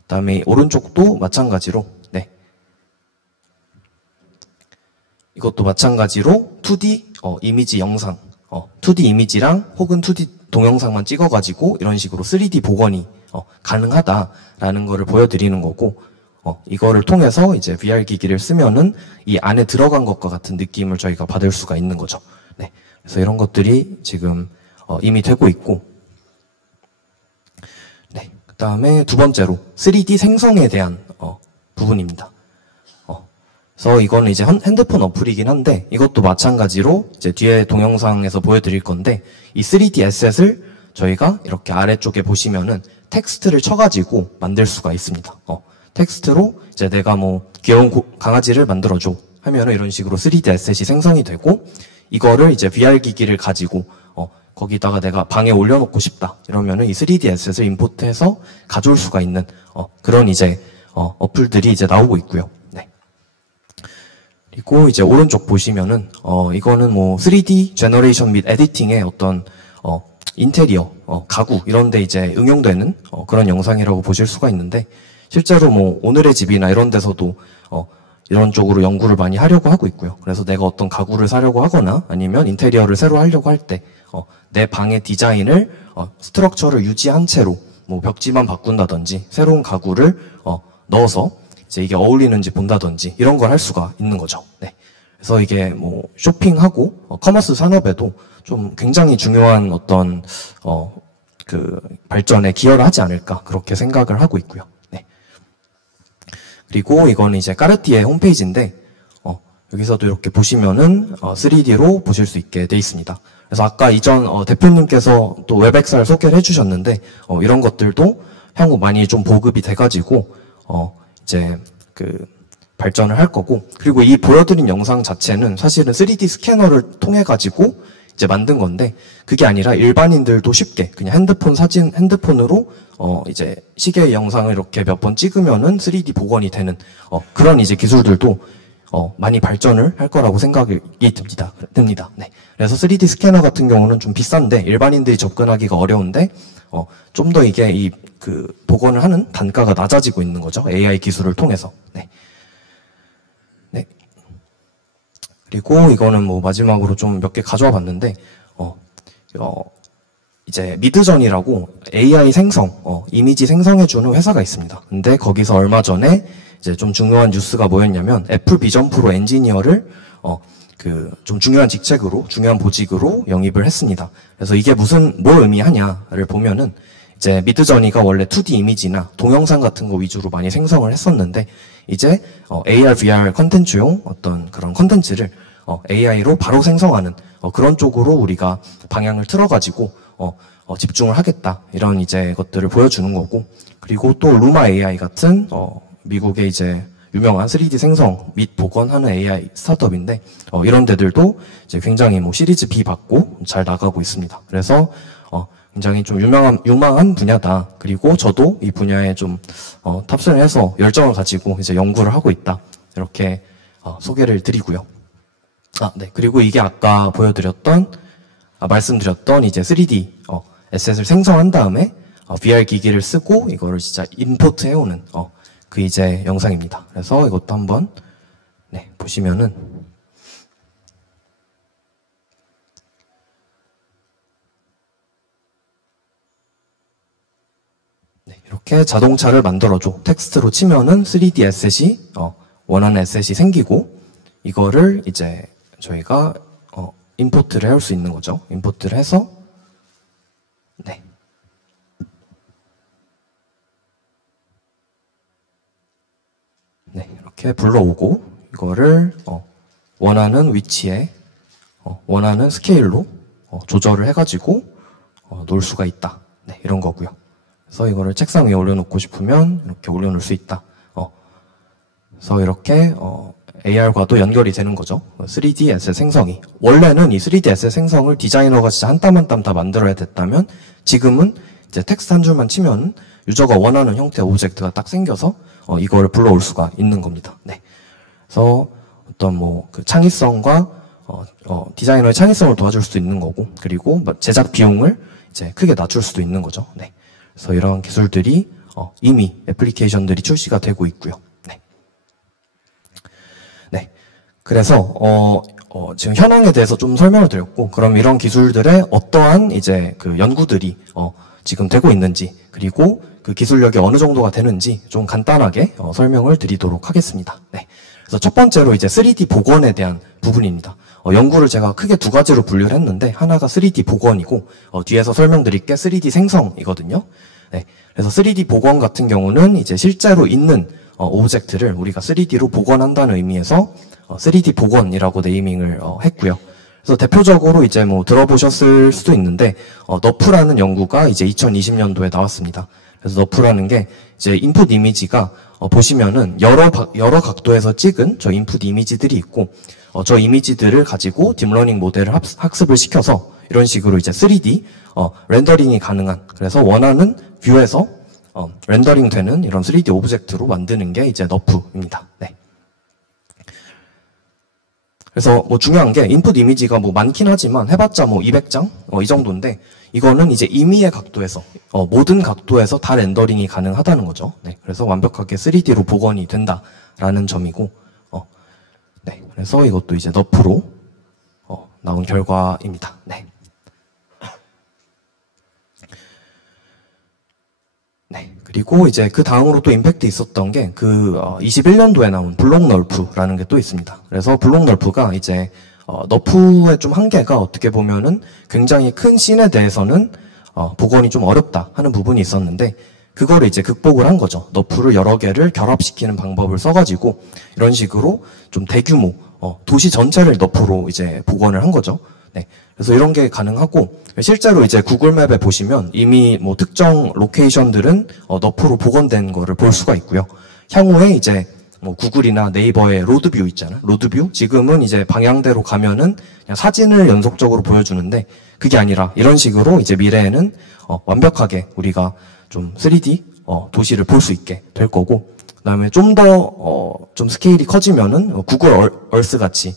그다음에 오른쪽도 마찬가지로, 네, 이것도 마찬가지로 2D 이미지 영상, 2D 이미지랑 혹은 2D 동영상만 찍어가지고 이런 식으로 3D 복원이 가능하다라는 거를 보여드리는 거고, 이거를 통해서 이제 VR 기기를 쓰면은 이 안에 들어간 것과 같은 느낌을 저희가 받을 수가 있는 거죠. 네, 그래서 이런 것들이 지금 이미 되고 있고, 네, 그 다음에 두 번째로 3D 생성에 대한 부분입니다. 그래서 이거는 이제 핸드폰 어플이긴 한데 이것도 마찬가지로 이제 뒤에 동영상에서 보여드릴 건데 이 3D 에셋을 저희가 이렇게 아래쪽에 보시면은 텍스트를 쳐가지고 만들 수가 있습니다. 텍스트로 이제 내가 뭐 귀여운 강아지를 만들어줘 하면은 이런 식으로 3D 에셋이 생성이 되고 이거를 이제 VR 기기를 가지고 거기다가 내가 방에 올려놓고 싶다 이러면은 이 3D 에셋을 임포트해서 가져올 수가 있는 그런 이제 어플들이 이제 나오고 있고요. 네. 그리고 이제 오른쪽 보시면은 이거는 뭐 3D 제너레이션 및 에디팅의 어떤 인테리어, 가구 이런 데 이제 응용되는 그런 영상이라고 보실 수가 있는데 실제로 뭐 오늘의 집이나 이런 데서도 이런 쪽으로 연구를 많이 하려고 하고 있고요. 그래서 내가 어떤 가구를 사려고 하거나 아니면 인테리어를 새로 하려고 할 때 내 방의 디자인을 스트럭처를 유지한 채로 뭐 벽지만 바꾼다든지 새로운 가구를 넣어서 이제 이게 어울리는지 본다든지 이런 걸 할 수가 있는 거죠. 네. 그래서 이게 뭐 쇼핑하고 커머스 산업에도 좀 굉장히 중요한 어떤 그 발전에 기여를 하지 않을까 그렇게 생각을 하고 있고요. 네. 그리고 이거는 이제 까르띠에 홈페이지인데 여기서도 이렇게 보시면은 3D로 보실 수 있게 돼 있습니다. 그래서 아까 이전 대표님께서 또 웹엑스를 소개를 해주셨는데 이런 것들도 향후 많이 좀 보급이 돼가지고 이제 그 발전을 할 거고, 그리고 이 보여드린 영상 자체는 사실은 3D 스캐너를 통해 가지고 이제 만든 건데 그게 아니라 일반인들도 쉽게 그냥 핸드폰으로 이제 시계 영상을 이렇게 몇 번 찍으면은 3D 복원이 되는 그런 이제 기술들도 많이 발전을 할 거라고 생각이 듭니다. 네. 그래서 3D 스캐너 같은 경우는 좀 비싼데 일반인들이 접근하기가 어려운데 좀 더 이게 그 복원을 하는 단가가 낮아지고 있는 거죠. AI 기술을 통해서. 네. 네. 그리고 이거는 뭐 마지막으로 좀 몇 개 가져와 봤는데 이제 미드전이라고 AI 생성, 이미지 생성해주는 회사가 있습니다. 근데 거기서 얼마 전에 이제 좀 중요한 뉴스가 뭐였냐면 애플 비전 프로 엔지니어를 좀 중요한 직책으로, 중요한 보직으로 영입을 했습니다. 그래서 이게 뭘 의미하냐를 보면은 이제 미드저니가 원래 2D 이미지나 동영상 같은 거 위주로 많이 생성을 했었는데 이제 AR, VR 컨텐츠용 어떤 그런 컨텐츠를 AI로 바로 생성하는 그런 쪽으로 우리가 방향을 틀어가지고 집중을 하겠다, 이런 이제 것들을 보여주는 거고, 그리고 또 루마 AI 같은 미국의 이제 유명한 3D 생성 및 복원하는 AI 스타트업인데 이런 데들도 이제 굉장히 뭐 시리즈 B 받고 잘 나가고 있습니다. 그래서 굉장히 좀 유망한 분야다. 그리고 저도 이 분야에 좀 탑승을 해서 열정을 가지고 이제 연구를 하고 있다. 이렇게 소개를 드리고요. 네. 그리고 이게 아까 말씀드렸던 이제 3D 에셋을 생성한 다음에 VR 기기를 쓰고 이거를 진짜 임포트 해오는 그 이제 영상입니다. 그래서 이것도 한번 보시면은 이렇게 자동차를 만들어줘. 텍스트로 치면은 3D 에셋이 원하는 에셋이 생기고 이거를 이제 저희가 임포트를 할 수 있는 거죠. 임포트를 해서 이렇게 불러오고 이거를 원하는 위치에 원하는 스케일로 조절을 해가지고 놓을 수가 있다. 이런 거고요. 그래서 이거를 책상 위에 올려놓고 싶으면 이렇게 올려놓을 수 있다. 그래서 이렇게 AR과도 연결이 되는 거죠. 3D 에셋 생성이. 원래는 이 3D 에셋 생성을 디자이너가 진짜 한 땀 한 땀 다 만들어야 됐다면 지금은 이제 텍스트 한 줄만 치면 유저가 원하는 형태의 오브젝트가 딱 생겨서 이거를 불러올 수가 있는 겁니다. 그래서 어떤 그 창의성과 디자이너의 창의성을 도와줄 수도 있는 거고, 그리고 제작 비용을 이제 크게 낮출 수도 있는 거죠. 그래서 이런 기술들이 이미 애플리케이션들이 출시가 되고 있고요. 그래서 지금 현황에 대해서 좀 설명을 드렸고, 그럼 이런 기술들의 어떠한 이제 그 연구들이 지금 되고 있는지, 그리고 그 기술력이 어느 정도가 되는지 좀 간단하게 설명을 드리도록 하겠습니다. 그래서 첫 번째로 이제 3D 복원에 대한 부분입니다. 연구를 제가 크게 두 가지로 분류를 했는데, 하나가 3D 복원이고 뒤에서 설명드릴 게 3D 생성이거든요. 그래서 3D 복원 같은 경우는 이제 실제로 있는 오브젝트를 우리가 3D로 복원한다는 의미에서 3D 복원이라고 네이밍을 했고요. 그래서 대표적으로 이제 들어보셨을 수도 있는데 너프라는 연구가 이제 2020년도에 나왔습니다. 그래서 너프라는 게 이제 인풋 이미지가 보시면은 여러 각도에서 찍은 저 인풋 이미지들이 있고 저 이미지들을 가지고 딥러닝 모델을 학습을 시켜서 이런 식으로 이제 3D 렌더링이 가능한, 그래서 원하는 뷰에서 렌더링 되는 이런 3D 오브젝트로 만드는 게 이제 너프입니다. 그래서 중요한 게 인풋 이미지가 많긴 하지만 해봤자 200장 이 정도인데, 이거는 이제 임의의 각도에서 모든 각도에서 다 렌더링이 가능하다는 거죠. 그래서 완벽하게 3D로 복원이 된다라는 점이고, 그래서 이것도 이제 너프로 나온 결과입니다. 그리고 이제 그 다음으로 또 임팩트 있었던 게 21년도에 나온 블록널프라는 게 또 있습니다. 그래서 블록널프가 이제 너프의 좀 한계가 어떻게 보면은 굉장히 큰 씬에 대해서는 복원이 좀 어렵다 하는 부분이 있었는데, 그거를 이제 극복을 한 거죠. 너프를 여러 개를 결합시키는 방법을 써가지고 이런 식으로 좀 대규모 도시 전체를 너프로 이제 복원을 한 거죠. 그래서 이런 게 가능하고, 실제로 이제 구글맵에 보시면 이미 특정 로케이션들은 너프로 복원된 거를 볼 수가 있고요. 향후에 이제 구글이나 네이버의 로드뷰 있잖아요. 로드뷰 지금은 이제 방향대로 가면은 그냥 사진을 연속적으로 보여주는데, 그게 아니라 이런 식으로 이제 미래에는 완벽하게 우리가 좀 3D 도시를 볼 수 있게 될 거고, 그다음에 좀 더 좀 스케일이 커지면은 구글 얼스 같이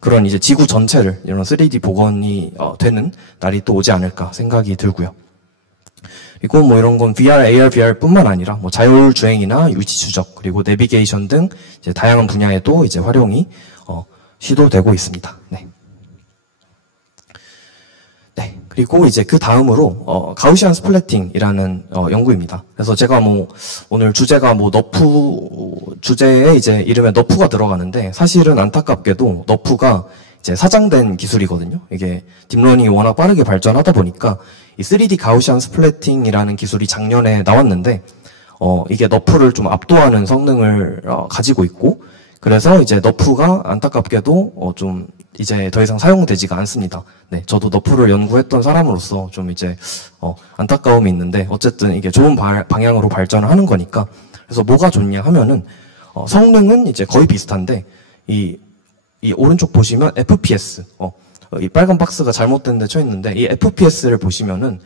그런 이제 지구 전체를 이런 3D 복원이 되는 날이 또 오지 않을까 생각이 들고요. 그리고 이런 건 VR, AR, VR뿐만 아니라 자율주행이나 위치 추적, 그리고 내비게이션 등 이제 다양한 분야에도 이제 활용이 시도되고 있습니다. 그리고 이제 그 다음으로 가우시안 스플래팅이라는 연구입니다. 그래서 제가 뭐 오늘 주제가 뭐 너프 주제에 이제 이름에 너프가 들어가는데 사실은 안타깝게도 너프가 이제 사장된 기술이거든요. 이게 딥러닝이 워낙 빠르게 발전하다 보니까 이 3D 가우시안 스플래팅이라는 기술이 작년에 나왔는데 이게 너프를 좀 압도하는 성능을 가지고 있고 그래서 이제 너프가 안타깝게도 좀 이제 더 이상 사용되지가 않습니다. 네, 저도 너프를 연구했던 사람으로서 좀 이제 안타까움이 있는데 어쨌든 이게 좋은 방향으로 발전을 하는 거니까 그래서 뭐가 좋냐 하면은 성능은 이제 거의 비슷한데 이 오른쪽 보시면 FPS 이 빨간 박스가 잘못된 데 쳐 있는데 이 FPS를 보시면은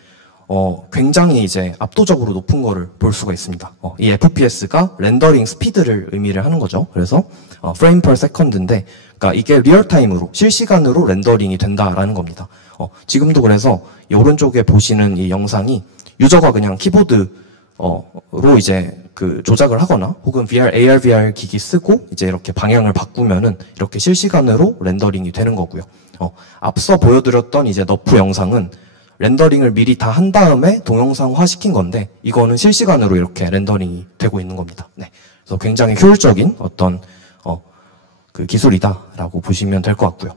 굉장히 이제 압도적으로 높은 거를 볼 수가 있습니다. 이 FPS가 렌더링 스피드를 의미를 하는 거죠. 그래서 frame per second인데, 그러니까 이게 리얼타임으로 실시간으로 렌더링이 된다라는 겁니다. 지금도 그래서 이 오른쪽에 보시는 이 영상이 유저가 그냥 키보드로 이제 그 조작을 하거나 혹은 VR, AR, VR 기기 쓰고 이제 이렇게 방향을 바꾸면은 이렇게 실시간으로 렌더링이 되는 거고요. 앞서 보여드렸던 이제 너프 영상은 렌더링을 미리 다 한 다음에 동영상화 시킨 건데 이거는 실시간으로 이렇게 렌더링이 되고 있는 겁니다. 네. 그래서 굉장히 효율적인 어떤 그 기술이다라고 보시면 될 것 같고요.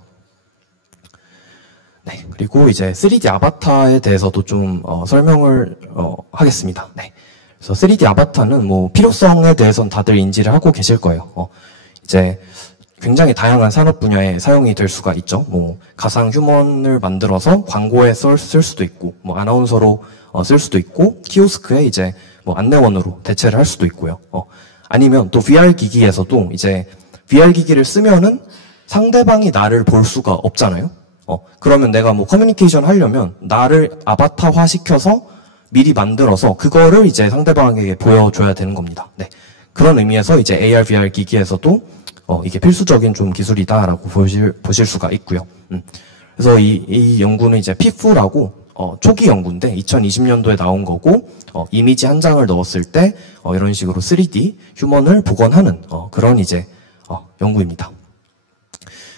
네. 그리고 이제 3D 아바타에 대해서도 좀 설명을 하겠습니다. 네. 그래서 3D 아바타는 뭐 필요성에 대해서는 다들 인지를 하고 계실 거예요. 이제 굉장히 다양한 산업 분야에 사용이 될 수가 있죠. 뭐 가상 휴먼을 만들어서 광고에 쓸 수도 있고, 뭐 아나운서로 쓸 수도 있고, 키오스크에 이제 뭐 안내원으로 대체를 할 수도 있고요. 아니면 또 VR 기기에서도 이제 VR 기기를 쓰면은 상대방이 나를 볼 수가 없잖아요. 그러면 내가 뭐 커뮤니케이션 하려면 나를 아바타화 시켜서 미리 만들어서 그거를 이제 상대방에게 보여줘야 되는 겁니다. 네. 그런 의미에서 이제 AR, VR 기기에서도 이게 필수적인 좀 기술이다라고 보실 수가 있고요. 그래서 이 연구는 이제 피프라고 초기 연구인데 2020년도에 나온 거고 이미지 한 장을 넣었을 때 이런 식으로 3D 휴먼을 복원하는 그런 이제 연구입니다.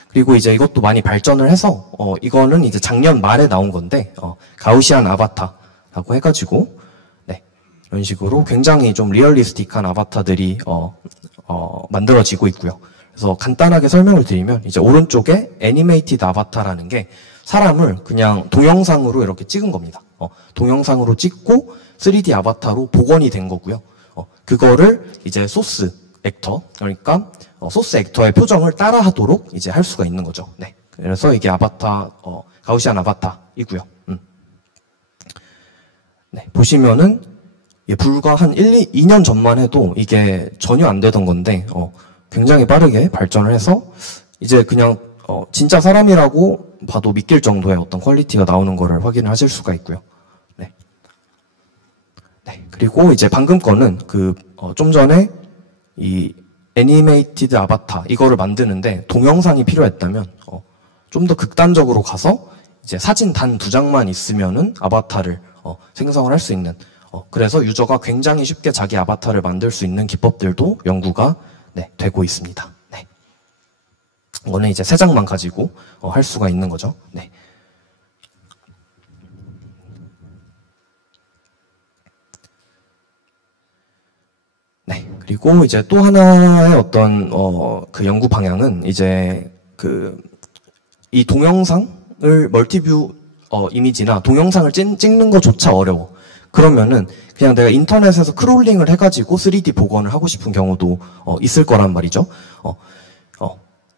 그리고 이제 이것도 많이 발전을 해서 이거는 이제 작년 말에 나온 건데 가우시안 아바타라고 해가지고 네, 이런 식으로 굉장히 좀 리얼리스틱한 아바타들이 만들어지고 있고요. 그래서 간단하게 설명을 드리면 이제 오른쪽에 애니메이티드 아바타라는 게 사람을 그냥 동영상으로 이렇게 찍은 겁니다. 동영상으로 찍고 3D 아바타로 복원이 된 거고요. 그거를 이제 소스 액터, 그러니까 소스 액터의 표정을 따라하도록 이제 할 수가 있는 거죠. 네. 그래서 이게 아바타, 가우시안 아바타이고요. 네. 보시면은 불과 한 2년 전만 해도 이게 전혀 안 되던 건데 굉장히 빠르게 발전을 해서 이제 그냥 진짜 사람이라고 봐도 믿길 정도의 어떤 퀄리티가 나오는 거를 확인을 하실 수가 있고요. 네. 네. 그리고 이제 방금 거는 좀 전에 이 애니메이티드 아바타 이거를 만드는데 동영상이 필요했다면 좀 더 극단적으로 가서 이제 사진 단 2장만 있으면은 아바타를 생성을 할 수 있는 그래서 유저가 굉장히 쉽게 자기 아바타를 만들 수 있는 기법들도 연구가 네, 되고 있습니다. 네. 이거는 이제 3장만 가지고 할 수가 있는 거죠. 네. 네. 그리고 이제 또 하나의 어떤 그 연구 방향은 이제 이 동영상을 멀티뷰 이미지나 동영상을 찍는 것조차 어려워. 그러면은 그냥 내가 인터넷에서 크롤링을 해가지고 3D 복원을 하고 싶은 경우도 있을 거란 말이죠.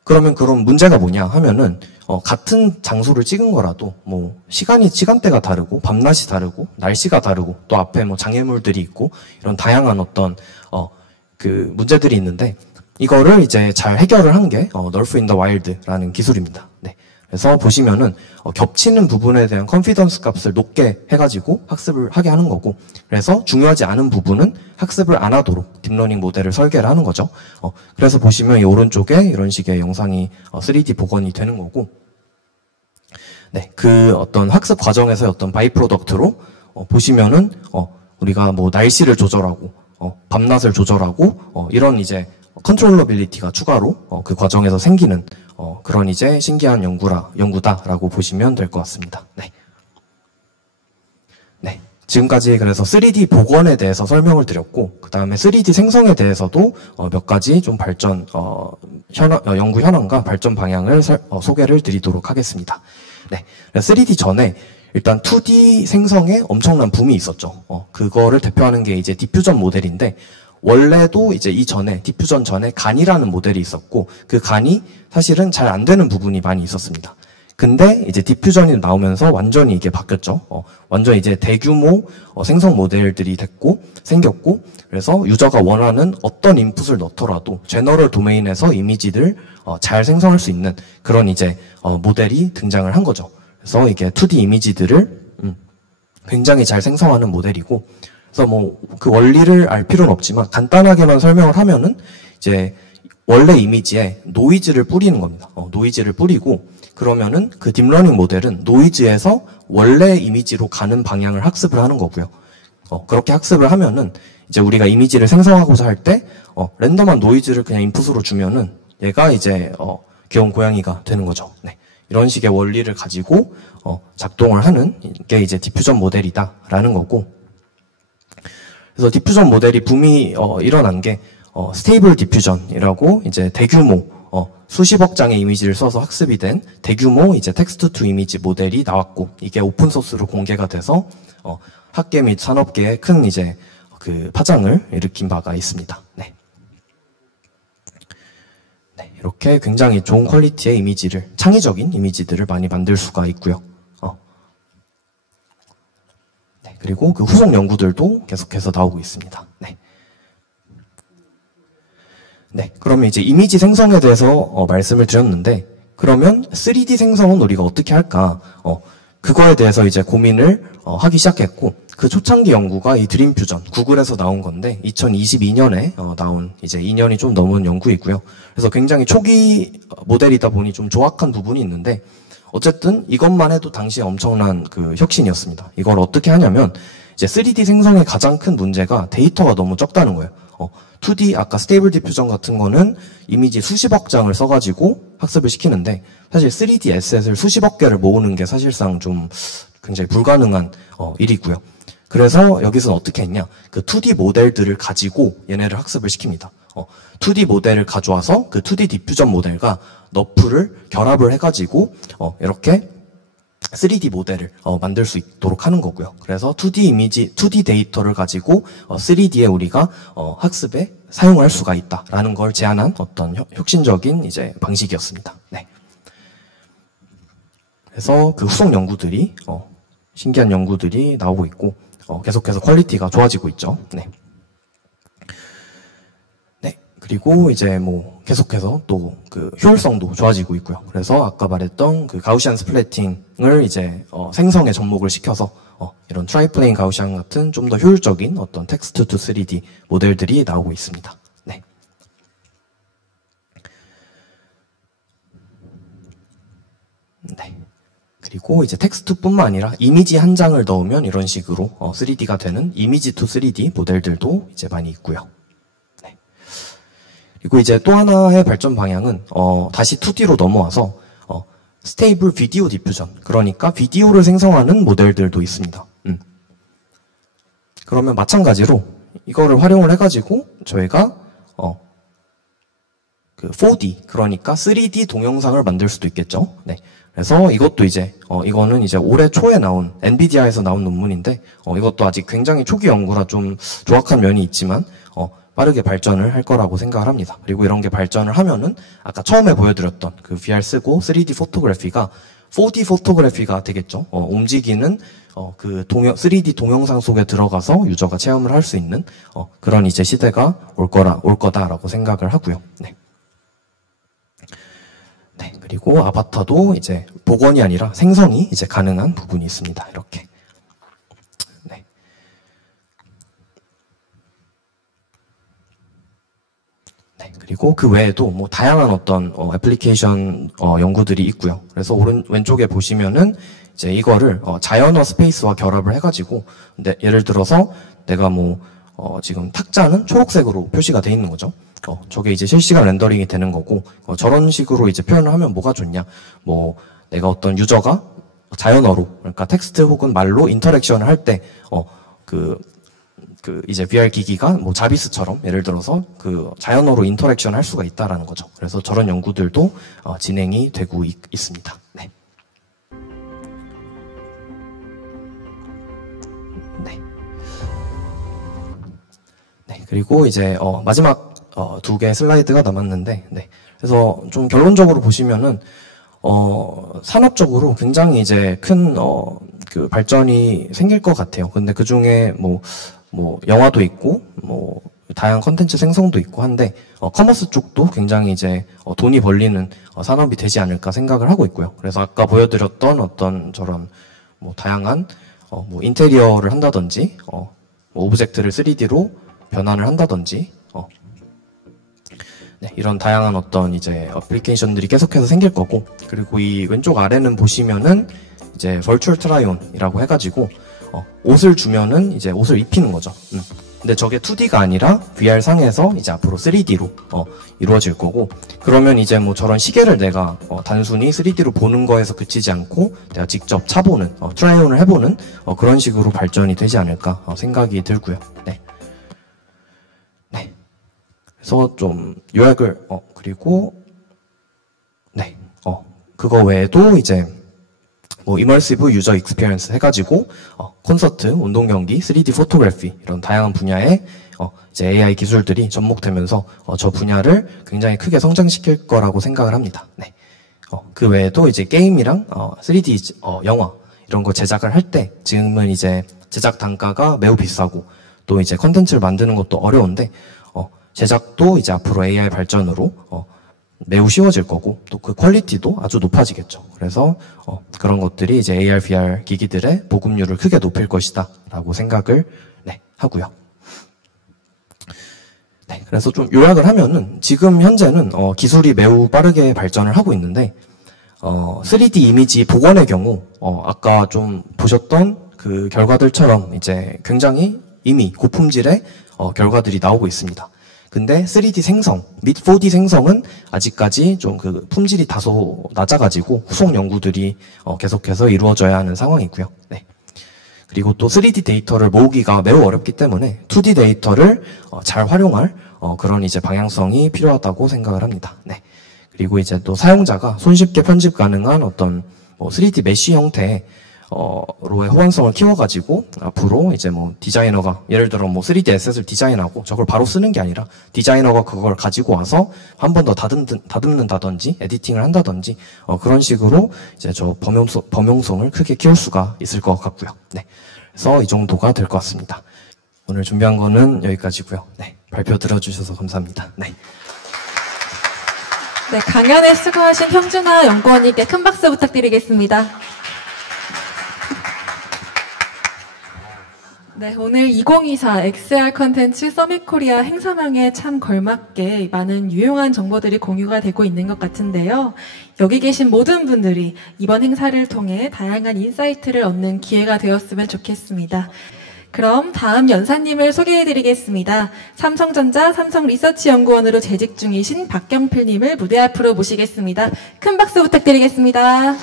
그럼 문제가 뭐냐 하면은 같은 장소를 찍은 거라도 뭐 시간대가 다르고 밤낮이 다르고 날씨가 다르고 또 앞에 뭐 장애물들이 있고 이런 다양한 어떤 그 문제들이 있는데 이거를 이제 잘 해결을 한 게 널프 인 더 와일드라는 기술입니다. 네. 그래서 보시면은 겹치는 부분에 대한 컨피던스 값을 높게 해가지고 학습을 하게 하는 거고, 그래서 중요하지 않은 부분은 학습을 안 하도록 딥러닝 모델을 설계를 하는 거죠. 그래서 보시면 이 오른쪽에 이런 식의 영상이 3D 복원이 되는 거고, 네, 그 어떤 학습 과정에서의 어떤 바이 프로덕트로 보시면은 우리가 뭐 날씨를 조절하고 밤낮을 조절하고 이런 이제 컨트롤러빌리티가 추가로 그 과정에서 생기는 그런 이제 신기한 연구다라고 보시면 될 것 같습니다. 네. 지금까지 그래서 3D 복원에 대해서 설명을 드렸고, 그 다음에 3D 생성에 대해서도 몇 가지 좀 발전, 연구 현황과 발전 방향을 소개를 드리도록 하겠습니다. 네. 3D 전에 일단 2D 생성에 엄청난 붐이 있었죠. 그거를 대표하는 게 이제 디퓨전 모델인데, 원래도 이제 이전에, 디퓨전 전에 간이라는 모델이 있었고, 그 간이 사실은 잘 안 되는 부분이 많이 있었습니다. 근데 이제 디퓨전이 나오면서 완전히 이게 바뀌었죠. 완전 이제 대규모 생성 모델들이 생겼고, 그래서 유저가 원하는 어떤 인풋을 넣더라도 제너럴 도메인에서 이미지를 잘 생성할 수 있는 그런 이제 모델이 등장을 한 거죠. 그래서 이게 2D 이미지들을 굉장히 잘 생성하는 모델이고, 그래서 뭐 그 원리를 알 필요는 없지만 간단하게만 설명을 하면은 이제 원래 이미지에 노이즈를 뿌리는 겁니다. 노이즈를 뿌리고, 그러면은 그 딥러닝 모델은 노이즈에서 원래 이미지로 가는 방향을 학습을 하는 거고요. 그렇게 학습을 하면은 이제 우리가 이미지를 생성하고자 할 때 랜덤한 노이즈를 그냥 인풋으로 주면은 얘가 이제 귀여운 고양이가 되는 거죠. 네. 이런 식의 원리를 가지고 작동을 하는 게 이제 디퓨전 모델이다라는 거고. 그래서 디퓨전 모델이 붐이 일어난 게 스테이블 디퓨전이라고 이제 대규모 수십억 장의 이미지를 써서 학습이 된 대규모 이제 텍스트 투 이미지 모델이 나왔고, 이게 오픈 소스로 공개가 돼서 학계 및 산업계에 큰 이제 그 파장을 일으킨 바가 있습니다. 네. 네, 이렇게 굉장히 좋은 퀄리티의 이미지를, 창의적인 이미지들을 많이 만들 수가 있고요. 네, 그리고 그 후속 연구들도 계속해서 나오고 있습니다. 네. 네, 그러면 이제 이미지 생성에 대해서 말씀을 드렸는데, 그러면 3D 생성은 우리가 어떻게 할까? 그거에 대해서 이제 고민을 하기 시작했고, 그 초창기 연구가 이 드림퓨전, 구글에서 나온 건데 2022년에 나온 이제 2년이 좀 넘은 연구이고요. 그래서 굉장히 초기 모델이다 보니 좀 조악한 부분이 있는데, 어쨌든 이것만 해도 당시에 엄청난 그 혁신이었습니다. 이걸 어떻게 하냐면, 이제 3D 생성의 가장 큰 문제가 데이터가 너무 적다는 거예요. 2D 아까 스테이블 디퓨전 같은 거는 이미지 수십억 장을 써가지고 학습을 시키는데, 사실 3D 에셋을 수십억 개를 모으는 게 사실상 좀 굉장히 불가능한 일이고요. 그래서 여기서는 어떻게 했냐, 그 2D 모델들을 가지고 얘네를 학습을 시킵니다. 2D 모델을 가져와서 그 2D 디퓨전 모델과 너프를 결합을 해가지고 이렇게 3D 모델을 만들 수 있도록 하는 거고요. 그래서 2D 데이터를 가지고 3D에 우리가 학습에 사용할 수가 있다라는 걸 제안한 어떤 혁신적인 이제 방식이었습니다. 네. 그래서 그 후속 연구들이 신기한 연구들이 나오고 있고 계속해서 퀄리티가 좋아지고 있죠. 네. 네. 그리고 이제 뭐 계속해서 또 그 효율성도 좋아지고 있고요. 그래서 아까 말했던 그 가우시안 스플래팅을 이제 생성에 접목을 시켜서 이런 트라이플레인 가우시안 같은 좀 더 효율적인 어떤 텍스트 투 3D 모델들이 나오고 있습니다. 네. 네. 그리고 이제 텍스트뿐만 아니라 이미지 한 장을 넣으면 이런 식으로 3D가 되는 이미지 투 3D 모델들도 이제 많이 있고요. 네. 그리고 이제 또 하나의 발전 방향은 다시 2D로 넘어와서 스테이블 비디오 디퓨전, 그러니까 비디오를 생성하는 모델들도 있습니다. 그러면 마찬가지로 이거를 활용을 해가지고 저희가 그 4D, 그러니까 3D 동영상을 만들 수도 있겠죠. 네. 그래서 이것도 이제 이거는 이제 올해 초에 나온 엔비디아에서 나온 논문인데 이것도 아직 굉장히 초기 연구라 좀 조악한 면이 있지만 빠르게 발전을 할 거라고 생각을 합니다. 그리고 이런 게 발전을 하면은 아까 처음에 보여드렸던 그 VR 쓰고 3D 포토그래피가 4D 포토그래피가 되겠죠. 움직이는 그 3D 동영상 속에 들어가서 유저가 체험을 할 수 있는 그런 이제 시대가 올 거다라고 생각을 하고요. 네. 네, 그리고 아바타도 이제 복원이 아니라 생성이 이제 가능한 부분이 있습니다. 이렇게. 네. 네, 그리고 그 외에도 뭐 다양한 어떤 애플리케이션 연구들이 있고요. 그래서 왼쪽에 보시면은 이제 이거를 자연어 스페이스와 결합을 해가지고, 예를 들어서 내가 뭐 지금 탁자는 초록색으로 표시가 돼 있는 거죠. 저게 이제 실시간 렌더링이 되는 거고, 저런 식으로 이제 표현을 하면 뭐가 좋냐. 뭐, 내가 어떤 유저가 자연어로, 그러니까 텍스트 혹은 말로 인터랙션을 할 때, 이제 VR 기기가 뭐 자비스처럼 예를 들어서 그 자연어로 인터랙션 할 수가 있다라는 거죠. 그래서 저런 연구들도 진행이 되고 있습니다. 네. 네. 그리고 이제 마지막 두 개의 슬라이드가 남았는데, 네. 그래서 좀 결론적으로 보시면은 산업적으로 굉장히 이제 큰 그 발전이 생길 것 같아요. 근데 그 중에 뭐 영화도 있고 뭐 다양한 컨텐츠 생성도 있고 한데 커머스 쪽도 굉장히 이제 돈이 벌리는 산업이 되지 않을까 생각을 하고 있고요. 그래서 아까 보여드렸던 어떤 저런 뭐 다양한 뭐 인테리어를 한다든지 뭐 오브젝트를 3D로 변환을 한다든지 네, 이런 다양한 어떤 이제 어플리케이션들이 계속해서 생길 거고, 그리고 이 왼쪽 아래는 보시면은 이제 버추얼 트라이온이라고 해가지고 옷을 주면은 이제 옷을 입히는 거죠. 근데 저게 2D가 아니라 VR 상에서 이제 앞으로 3D로 이루어질 거고, 그러면 이제 뭐 저런 시계를 내가 단순히 3D로 보는 거에서 그치지 않고 내가 직접 차보는 트라이온을 해보는 그런 식으로 발전이 되지 않을까 생각이 들고요. 네. 네. 그래서 좀 요약을 그리고 네. 그거 외에도 이제 뭐 이머시브 유저 익스피리언스 해가지고 콘서트, 운동 경기, 3D 포토그래피 이런 다양한 분야의 이제 AI 기술들이 접목되면서 저 분야를 굉장히 크게 성장시킬 거라고 생각을 합니다. 네. 그 외에도 이제 게임이랑 3D 영화 이런 거 제작을 할 때 지금은 이제 제작 단가가 매우 비싸고 또 이제 컨텐츠를 만드는 것도 어려운데 제작도 이제 앞으로 AI 발전으로 매우 쉬워질 거고 또 그 퀄리티도 아주 높아지겠죠. 그래서 그런 것들이 이제 AR, VR 기기들의 보급률을 크게 높일 것이다 라고 생각을 네, 하고요. 네, 그래서 좀 요약을 하면은 지금 현재는 기술이 매우 빠르게 발전을 하고 있는데 3D 이미지 복원의 경우 아까 좀 보셨던 그 결과들처럼 이제 굉장히 이미 고품질의 결과들이 나오고 있습니다. 근데 3D 생성 및 4D 생성은 아직까지 좀 그 품질이 다소 낮아가지고 후속 연구들이 계속해서 이루어져야 하는 상황이고요. 네. 그리고 또 3D 데이터를 모으기가 매우 어렵기 때문에 2D 데이터를 잘 활용할 그런 이제 방향성이 필요하다고 생각을 합니다. 네. 그리고 이제 또 사용자가 손쉽게 편집 가능한 어떤 3D 메쉬 형태의 로의 호환성을 키워가지고 앞으로 이제 뭐 디자이너가 예를 들어 뭐 3D 에셋을 디자인하고 저걸 바로 쓰는 게 아니라 디자이너가 그걸 가지고 와서 한 번 더 다듬는다든지 에디팅을 한다든지 그런 식으로 이제 저 범용성을 크게 키울 수가 있을 것 같고요. 네, 그래서 이 정도가 될 것 같습니다. 오늘 준비한 거는 여기까지고요. 네, 발표 들어주셔서 감사합니다. 네. 네, 강연에 수고하신 형준아 연구원님께 큰 박수 부탁드리겠습니다. 네, 오늘 2024 XR 컨텐츠 서밋 코리아 행사망에 참 걸맞게 많은 유용한 정보들이 공유가 되고 있는 것 같은데요. 여기 계신 모든 분들이 이번 행사를 통해 다양한 인사이트를 얻는 기회가 되었으면 좋겠습니다. 그럼 다음 연사님을 소개해드리겠습니다. 삼성전자 삼성리서치연구원으로 재직 중이신 박경필님을 무대 앞으로 모시겠습니다. 큰 박수 부탁드리겠습니다.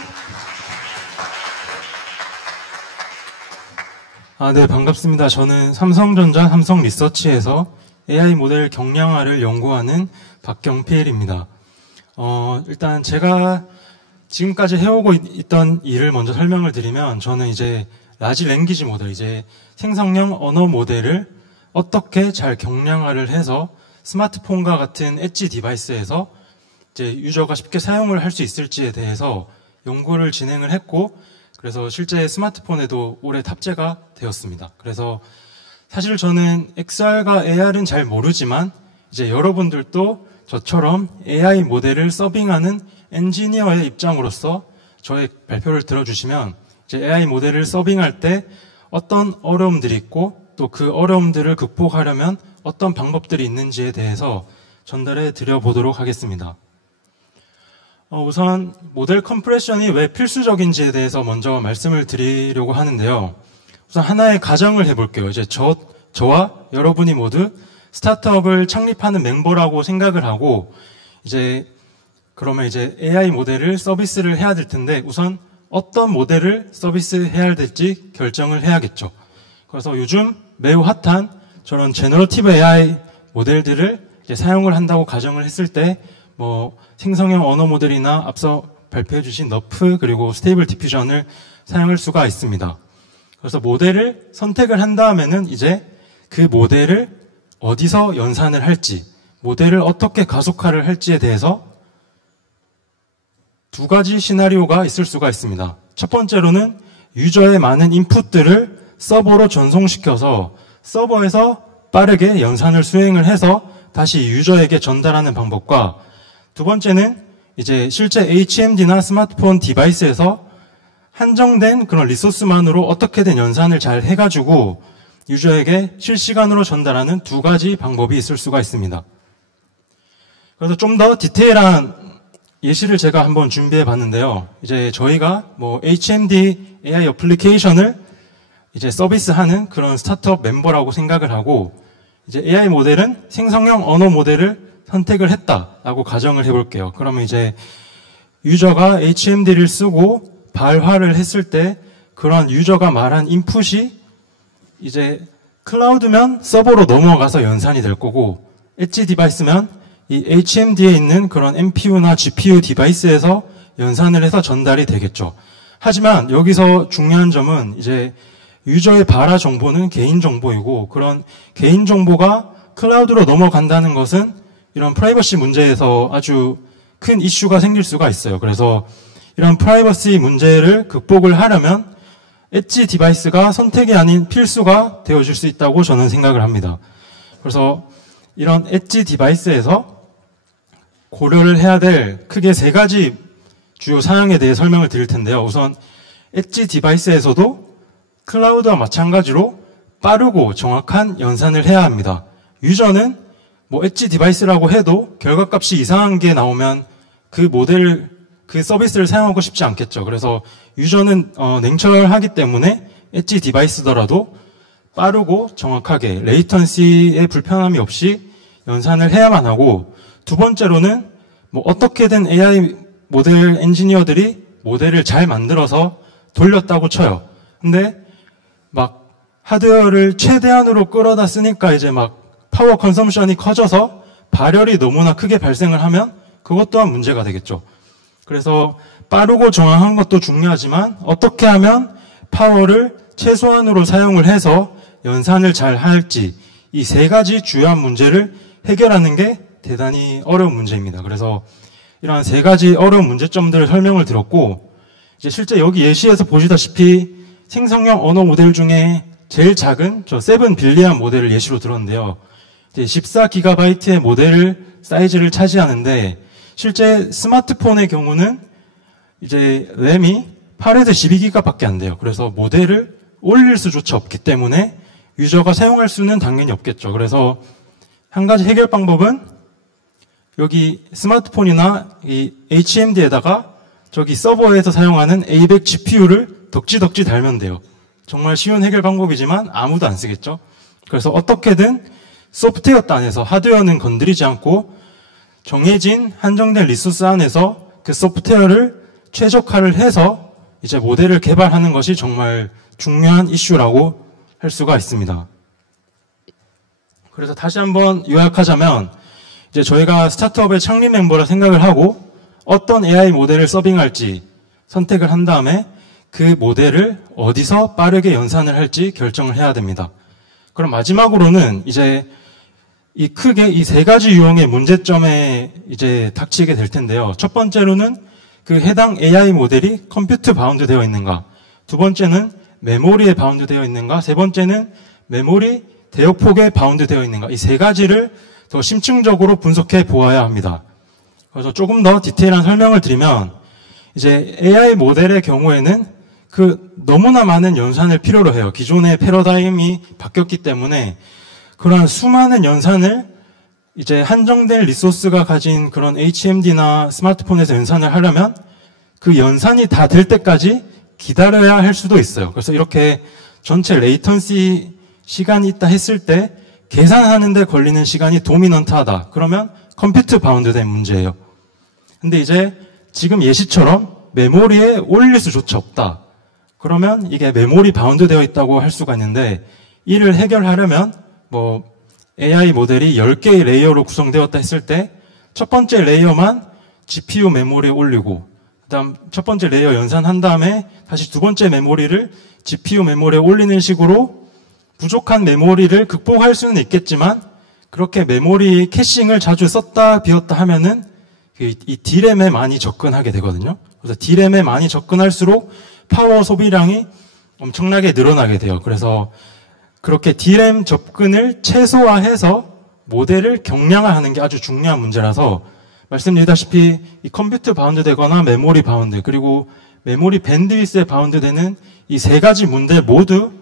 네, 반갑습니다. 저는 삼성전자 삼성리서치에서 AI 모델 경량화를 연구하는 박경필입니다. 일단 제가 지금까지 해오고 있던 일을 먼저 설명을 드리면 저는 이제 라지 랭귀지 모델, 이제 생성형 언어 모델을 어떻게 잘 경량화를 해서 스마트폰과 같은 엣지 디바이스에서 이제 유저가 쉽게 사용을 할 수 있을지에 대해서 연구를 진행을 했고, 그래서 실제 스마트폰에도 올해 탑재가 되었습니다. 그래서 사실 저는 XR과 AR은 잘 모르지만 이제 여러분들도 저처럼 AI 모델을 서빙하는 엔지니어의 입장으로서 저의 발표를 들어주시면 이제 AI 모델을 서빙할 때 어떤 어려움들이 있고 또 그 어려움들을 극복하려면 어떤 방법들이 있는지에 대해서 전달해 드려보도록 하겠습니다. 우선 모델 컴프레션이 왜 필수적인지에 대해서 먼저 말씀을 드리려고 하는데요. 우선 하나의 가정을 해볼게요. 이제 저와 여러분이 모두 스타트업을 창립하는 멤버라고 생각을 하고 그러면 이제 AI 모델을 서비스를 해야 될 텐데 우선 어떤 모델을 서비스해야 될지 결정을 해야겠죠. 그래서 요즘 매우 핫한 저런 제너러티브 AI 모델들을 이제 사용을 한다고 가정을 했을 때 뭐 생성형 언어 모델이나 앞서 발표해 주신 너프 그리고 스테이블 디퓨전을 사용할 수가 있습니다. 그래서 모델을 선택을 한 다음에는 이제 그 모델을 어디서 연산을 할지, 모델을 어떻게 가속화를 할지에 대해서 두 가지 시나리오가 있을 수가 있습니다. 첫 번째로는 유저의 많은 인풋들을 서버로 전송시켜서 서버에서 빠르게 연산을 수행을 해서 다시 유저에게 전달하는 방법과 두 번째는 이제 실제 HMD나 스마트폰 디바이스에서 한정된 그런 리소스만으로 어떻게든 연산을 잘 해가지고 유저에게 실시간으로 전달하는 두 가지 방법이 있을 수가 있습니다. 그래서 좀 더 디테일한 예시를 제가 한번 준비해 봤는데요. 이제 저희가 뭐 HMD AI 어플리케이션을 이제 서비스하는 그런 스타트업 멤버라고 생각을 하고 이제 AI 모델은 생성형 언어 모델을 선택을 했다라고 가정을 해볼게요. 그러면 이제 유저가 HMD를 쓰고 발화를 했을 때 그런 유저가 말한 인풋이 이제 클라우드면 서버로 넘어가서 연산이 될 거고 엣지 디바이스면 이 HMD에 있는 그런 NPU나 GPU 디바이스에서 연산을 해서 전달이 되겠죠. 하지만 여기서 중요한 점은 이제 유저의 발화 정보는 개인 정보이고 그런 개인 정보가 클라우드로 넘어간다는 것은 이런 프라이버시 문제에서 아주 큰 이슈가 생길 수가 있어요. 그래서 이런 프라이버시 문제를 극복을 하려면 엣지 디바이스가 선택이 아닌 필수가 되어줄 수 있다고 저는 생각을 합니다. 그래서 이런 엣지 디바이스에서 고려를 해야 될 크게 세 가지 주요 사항에 대해 설명을 드릴 텐데요. 우선 엣지 디바이스에서도 클라우드와 마찬가지로 빠르고 정확한 연산을 해야 합니다. 유저는 뭐 엣지 디바이스라고 해도 결과값이 이상한 게 나오면 그 서비스를 사용하고 싶지 않겠죠. 그래서 유저는 냉철하기 때문에 엣지 디바이스더라도 빠르고 정확하게 레이턴시의 불편함이 없이 연산을 해야만 하고 두 번째로는 뭐 어떻게든 AI 모델 엔지니어들이 모델을 잘 만들어서 돌렸다고 쳐요. 근데 막 하드웨어를 최대한으로 끌어다 쓰니까 이제 막 파워 컨섬션이 커져서 발열이 너무나 크게 발생을 하면 그것 또한 문제가 되겠죠. 그래서 빠르고 정확한 것도 중요하지만 어떻게 하면 파워를 최소한으로 사용을 해서 연산을 잘 할지 이 세 가지 주요한 문제를 해결하는 게 대단히 어려운 문제입니다. 그래서 이러한 세 가지 어려운 문제점들을 설명을 드렸고 이제 실제 여기 예시에서 보시다시피 생성형 언어 모델 중에 제일 작은 저 7빌리언 모델을 예시로 들었는데요. 14GB의 모델 사이즈를 차지하는데 실제 스마트폰의 경우는 이제 램이 8에서 12기가밖에 안 돼요. 그래서 모델을 올릴 수조차 없기 때문에 유저가 사용할 수는 당연히 없겠죠. 그래서 한 가지 해결 방법은 여기 스마트폰이나 이 HMD에다가 저기 서버에서 사용하는 A100 GPU를 덕지덕지 달면 돼요. 정말 쉬운 해결 방법이지만 아무도 안 쓰겠죠. 그래서 어떻게든 소프트웨어 단에서 하드웨어는 건드리지 않고 정해진 한정된 리소스 안에서 그 소프트웨어를 최적화를 해서 이제 모델을 개발하는 것이 정말 중요한 이슈라고 할 수가 있습니다. 그래서 다시 한번 요약하자면 이제 저희가 스타트업의 창립 멤버라 생각을 하고 어떤 AI 모델을 서빙할지 선택을 한 다음에 그 모델을 어디서 빠르게 연산을 할지 결정을 해야 됩니다. 그럼 마지막으로는 이제 크게 이 세 가지 유형의 문제점에 이제 닥치게 될 텐데요. 첫 번째로는 그 해당 AI 모델이 컴퓨트 바운드 되어 있는가. 두 번째는 메모리에 바운드 되어 있는가. 세 번째는 메모리 대역폭에 바운드 되어 있는가. 이 세 가지를 더 심층적으로 분석해 보아야 합니다. 그래서 조금 더 디테일한 설명을 드리면 이제 AI 모델의 경우에는 그 너무나 많은 연산을 필요로 해요. 기존의 패러다임이 바뀌었기 때문에 그러한 수많은 연산을 이제 한정된 리소스가 가진 그런 HMD나 스마트폰에서 연산을 하려면 그 연산이 다 될 때까지 기다려야 할 수도 있어요. 그래서 이렇게 전체 레이턴시 시간이 있다 했을 때 계산하는 데 걸리는 시간이 도미넌트하다. 그러면 컴퓨트 바운드된 문제예요. 근데 이제 지금 예시처럼 메모리에 올릴 수조차 없다. 그러면 이게 메모리 바운드 되어 있다고 할 수가 있는데, 이를 해결하려면 뭐 AI 모델이 10개의 레이어로 구성되었다 했을 때 첫 번째 레이어만 GPU 메모리에 올리고, 그다음 첫 번째 레이어 연산한 다음에 다시 두 번째 메모리를 GPU 메모리에 올리는 식으로 부족한 메모리를 극복할 수는 있겠지만, 그렇게 메모리 캐싱을 자주 썼다 비웠다 하면은 이 D램에 많이 접근하게 되거든요. 그래서 D램에 많이 접근할수록 파워 소비량이 엄청나게 늘어나게 돼요. 그래서 그렇게 D램 접근을 최소화해서 모델을 경량화하는 게 아주 중요한 문제라서, 말씀드리다시피 이 컴퓨터 바운드 되거나 메모리 바운드, 그리고 메모리 밴드위스에 바운드 되는 이 세 가지 문제 모두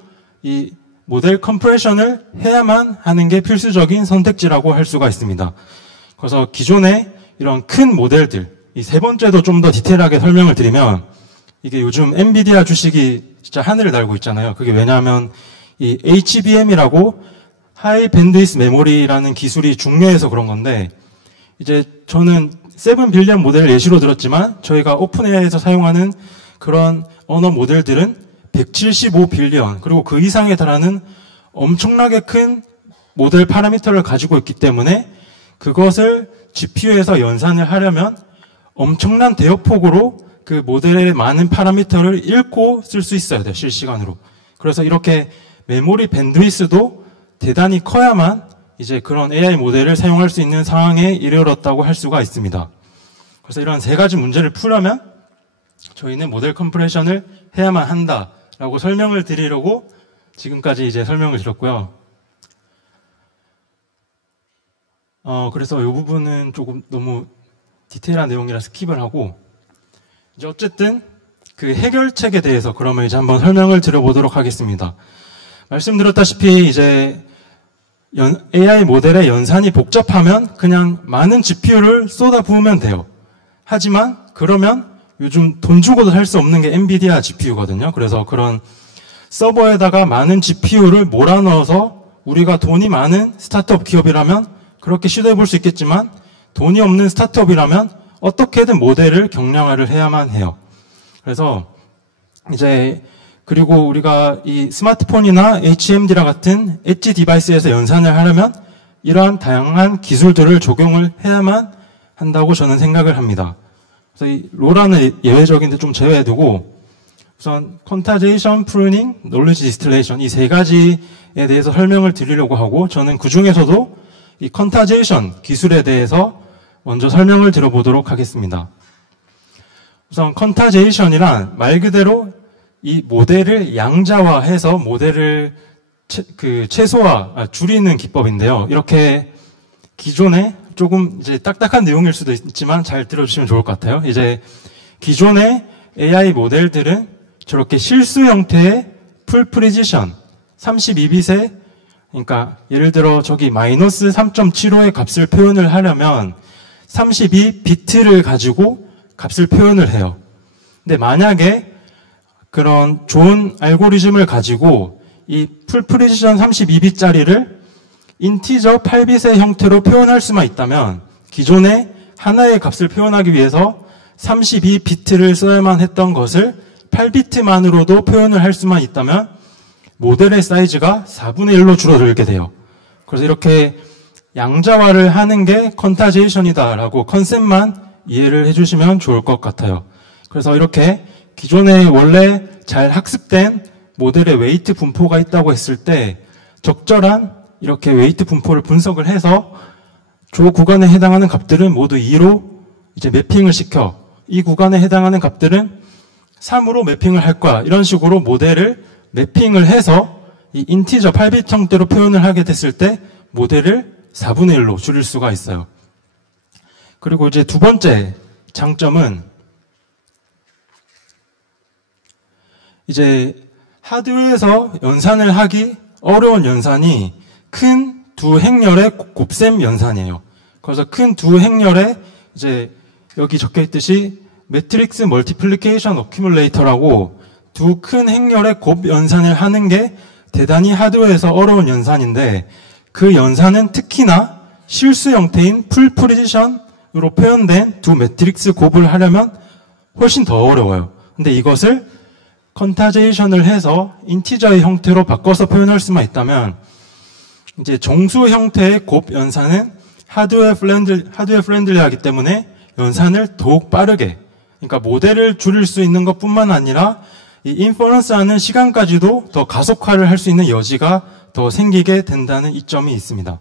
이 모델 컴프레션을 해야만 하는 게 필수적인 선택지라고 할 수가 있습니다. 그래서 기존에 이런 큰 모델들, 이 세 번째도 좀 더 디테일하게 설명을 드리면, 이게 요즘 엔비디아 주식이 진짜 하늘을 날고 있잖아요. 그게 왜냐하면 이 HBM이라고 하이 밴드위스 메모리라는 기술이 중요해서 그런 건데, 이제 저는 7 빌리언 모델을 예시로 들었지만 저희가 오픈 AI에서 사용하는 그런 언어 모델들은 175 빌리언, 그리고 그 이상에 달하는 엄청나게 큰 모델 파라미터를 가지고 있기 때문에 그것을 GPU에서 연산을 하려면 엄청난 대역폭으로 그 모델의 많은 파라미터를 읽고 쓸 수 있어야 돼요, 실시간으로. 그래서 이렇게 메모리 밴드위스도 대단히 커야만 이제 그런 AI 모델을 사용할 수 있는 상황에 이르렀다고 할 수가 있습니다. 그래서 이런 세 가지 문제를 풀려면 저희는 모델 컴프레션을 해야만 한다라고 설명을 드리려고 지금까지 이제 설명을 드렸고요. 그래서 이 부분은 조금 너무 디테일한 내용이라 스킵을 하고, 이제 어쨌든 그 해결책에 대해서 그러면 이제 한번 설명을 드려보도록 하겠습니다. 말씀드렸다시피 이제 AI 모델의 연산이 복잡하면 그냥 많은 GPU를 쏟아부으면 돼요. 하지만 그러면 요즘 돈 주고도 할 수 없는 게 엔비디아 GPU거든요. 그래서 그런 서버에다가 많은 GPU를 몰아넣어서 우리가 돈이 많은 스타트업 기업이라면 그렇게 시도해 볼 수 있겠지만, 돈이 없는 스타트업이라면 어떻게든 모델을 경량화를 해야만 해요. 그래서 이제 그리고 우리가 이 스마트폰이나 HMD랑 같은 엣지 디바이스에서 연산을 하려면 이러한 다양한 기술들을 적용을 해야만 한다고 저는 생각을 합니다. 그래서 이 로라는 예외적인데 좀 제외해두고, 우선 퀀타제이션, 프루닝, 놀리지 디스틸레이션 이 세 가지에 대해서 설명을 드리려고 하고, 저는 그 중에서도 이 퀀타제이션 기술에 대해서 먼저 설명을 드려보도록 하겠습니다. 우선 퀀타제이션이란 말 그대로 이 모델을 양자화해서 모델을 줄이는 기법인데요. 이렇게 기존에 조금 이제 딱딱한 내용일 수도 있지만 잘 들어주시면 좋을 것 같아요. 이제 기존의 AI 모델들은 저렇게 실수 형태의 풀 프리지션 32빗의, 그러니까 예를 들어 저기 마이너스 3.75의 값을 표현을 하려면 32비트를 가지고 값을 표현을 해요. 근데 만약에 그런 좋은 알고리즘을 가지고 이 풀 프리지션 32bit짜리를 인티저 8bit의 형태로 표현할 수만 있다면, 기존에 하나의 값을 표현하기 위해서 32비트를 써야만 했던 것을 8비트만으로도 표현을 할 수만 있다면 모델의 사이즈가 4분의 1로 줄어들게 돼요. 그래서 이렇게 양자화를 하는 게 퀀타제이션이다라고 컨셉만 이해를 해주시면 좋을 것 같아요. 그래서 이렇게 기존에 원래 잘 학습된 모델의 웨이트 분포가 있다고 했을 때 적절한 이렇게 웨이트 분포를 분석을 해서 저 구간에 해당하는 값들은 모두 2로 이제 매핑을 시켜, 이 구간에 해당하는 값들은 3으로 매핑을 할 거야, 이런 식으로 모델을 매핑을 해서 이 인티저 8비트 형태로 표현을 하게 됐을 때 모델을 4분의 1로 줄일 수가 있어요. 그리고 이제 두 번째 장점은 이제 하드웨어에서 연산을 하기 어려운 연산이 큰 두 행렬의 곱셈 연산이에요. 그래서 큰 두 행렬에 이제 여기 적혀 있듯이 매트릭스 멀티플리케이션 어큐뮬레이터라고 두 큰 행렬의 곱 연산을 하는 게 대단히 하드웨어에서 어려운 연산인데, 그 연산은 특히나 실수 형태인 풀 프리지션으로 표현된 두 매트릭스 곱을 하려면 훨씬 더 어려워요. 근데 이것을 컨타제이션을 해서 인티저의 형태로 바꿔서 표현할 수만 있다면 이제 정수 형태의 곱 연산은 하드웨어 프렌들리하기 때문에 연산을 더욱 빠르게, 그러니까 모델을 줄일 수 있는 것뿐만 아니라 이 인퍼런스하는 시간까지도 더 가속화를 할 수 있는 여지가 더 생기게 된다는 이점이 있습니다.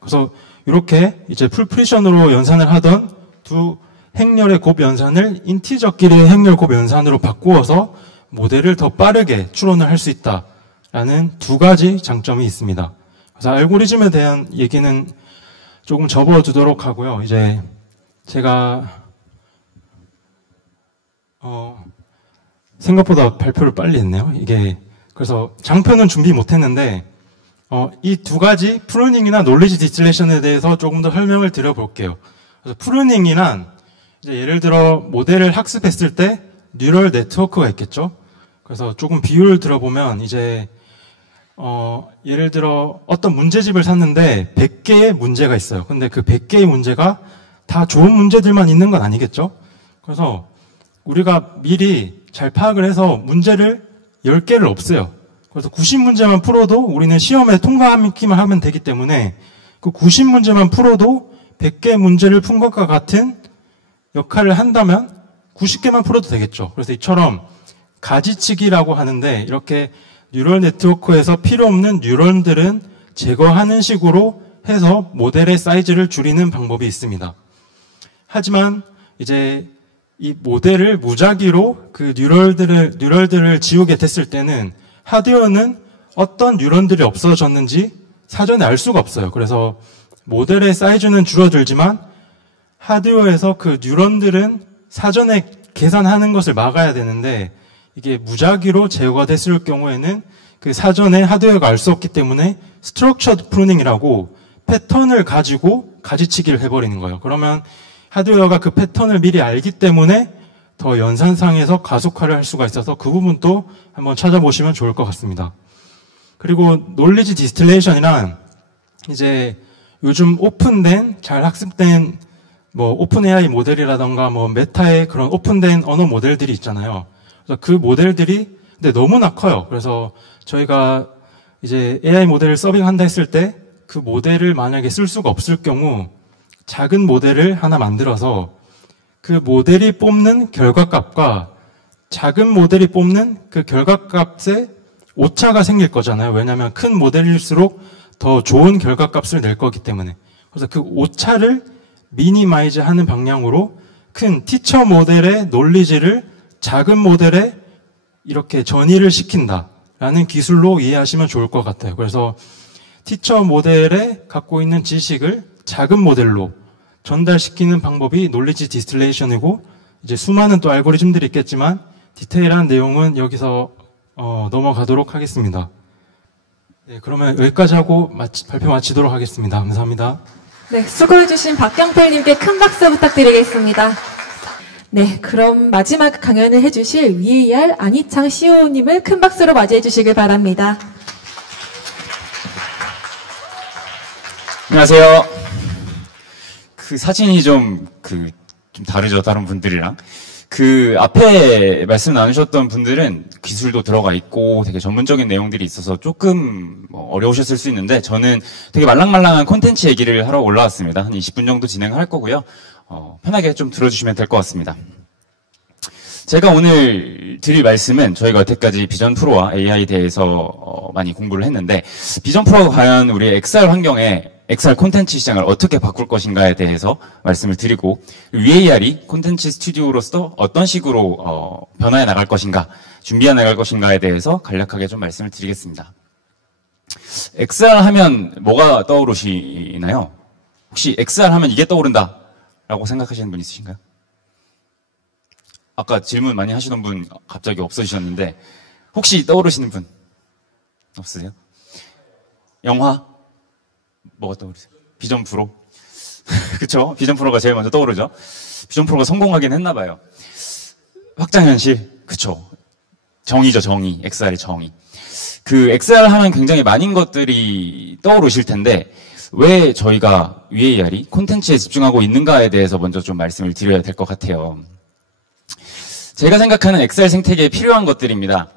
그래서 이렇게 이제 풀프리션으로 연산을 하던 두 행렬의 곱 연산을 인티저끼리의 행렬 곱 연산으로 바꾸어서 모델을 더 빠르게 추론을 할 수 있다라는 두 가지 장점이 있습니다. 그래서 알고리즘에 대한 얘기는 조금 접어두도록 하고요. 이제 제가 생각보다 발표를 빨리 했네요. 이게 그래서 장표는 준비 못했는데 이 두 가지 프루닝이나 놀리지 디스틸레이션에 대해서 조금 더 설명을 드려볼게요. 그래서 프루닝이란 이제 예를 들어 모델을 학습했을 때 뉴럴 네트워크가 있겠죠. 그래서 조금 비유를 들어보면 이제 예를 들어 어떤 문제집을 샀는데 100개의 문제가 있어요. 근데 그 100개의 문제가 다 좋은 문제들만 있는 건 아니겠죠. 그래서 우리가 미리 잘 파악을 해서 문제를 10개를 없애요. 그래서 90문제만 풀어도 우리는 시험에 통과하기만 하면 되기 때문에 그 90문제만 풀어도 100개 문제를 푼 것과 같은 역할을 한다면 90개만 풀어도 되겠죠. 그래서 이처럼 가지치기라고 하는데 이렇게 뉴럴 네트워크에서 필요 없는 뉴런들은 제거하는 식으로 해서 모델의 사이즈를 줄이는 방법이 있습니다. 하지만 이제 이 모델을 무작위로 그 뉴럴들을 지우게 됐을 때는 하드웨어는 어떤 뉴런들이 없어졌는지 사전에 알 수가 없어요. 그래서 모델의 사이즈는 줄어들지만 하드웨어에서 그 뉴런들은 사전에 계산하는 것을 막아야 되는데 이게 무작위로 제거가 됐을 경우에는 그 사전에 하드웨어가 알 수 없기 때문에 스트럭처드 프루닝이라고 패턴을 가지고 가지치기를 해버리는 거예요. 그러면 하드웨어가 그 패턴을 미리 알기 때문에 더 연산상에서 가속화를 할 수가 있어서 그 부분도 한번 찾아보시면 좋을 것 같습니다. 그리고 놀리지 디스틸레이션이란 이제 요즘 오픈된 잘 학습된 뭐 오픈 AI 모델이라던가 뭐 메타의 그런 오픈된 언어 모델들이 있잖아요. 그래서 그 모델들이 근데 너무나 커요. 그래서 저희가 이제 AI 모델을 서빙한다 했을 때 그 모델을 만약에 쓸 수가 없을 경우 작은 모델을 하나 만들어서 그 모델이 뽑는 결과값과 작은 모델이 뽑는 그 결과값에 오차가 생길 거잖아요. 왜냐하면 큰 모델일수록 더 좋은 결과값을 낼 거기 때문에. 그래서 그 오차를 미니마이즈 하는 방향으로 큰 티처 모델의 논리지를 작은 모델에 이렇게 전이를 시킨다라는 기술로 이해하시면 좋을 것 같아요. 그래서 티처 모델에 갖고 있는 지식을 작은 모델로 전달시키는 방법이 놀리지 디스틸레이션이고 이제 수많은 또 알고리즘들이 있겠지만 디테일한 내용은 여기서 넘어가도록 하겠습니다. 네, 그러면 여기까지 하고 발표 마치도록 하겠습니다. 감사합니다. 네, 수고해주신 박경필님께 큰 박수 부탁드리겠습니다. 네, 그럼 마지막 강연을 해주실 VAR 안희창 CEO님을 큰 박수로 맞이해 주시길 바랍니다. 안녕하세요. 그 사진이 좀 다르죠, 다른 분들이랑. 그 앞에 말씀 나누셨던 분들은 기술도 들어가 있고 되게 전문적인 내용들이 있어서 조금 어려우셨을 수 있는데 저는 되게 말랑말랑한 콘텐츠 얘기를 하러 올라왔습니다. 한 20분 정도 진행할 거고요. 편하게 좀 들어주시면 될 것 같습니다. 제가 오늘 드릴 말씀은 저희가 여태까지 비전 프로와 AI에 대해서 많이 공부를 했는데 비전 프로가 과연 우리 XR 환경에 XR 콘텐츠 시장을 어떻게 바꿀 것인가에 대해서 말씀을 드리고 VAR이 콘텐츠 스튜디오로서 어떤 식으로 변화해 나갈 것인가, 준비해 나갈 것인가에 대해서 간략하게 좀 말씀을 드리겠습니다. XR 하면 뭐가 떠오르시나요? 혹시 XR 하면 이게 떠오른다 라고 생각하시는 분 있으신가요? 아까 질문 많이 하시던 분 갑자기 없어지셨는데 혹시 떠오르시는 분 없으세요? 영화? 뭐가 떠오르세요? 비전 프로? 그쵸? 비전 프로가 제일 먼저 떠오르죠? 비전 프로가 성공하긴 했나봐요. 확장현실? 그쵸? 정의죠, 정의. XR의 정의. 그 XR 하면 굉장히 많은 것들이 떠오르실 텐데 왜 저희가 VAR이 콘텐츠에 집중하고 있는가에 대해서 먼저 좀 말씀을 드려야 될 것 같아요. 제가 생각하는 엑셀 생태계에 필요한 것들입니다.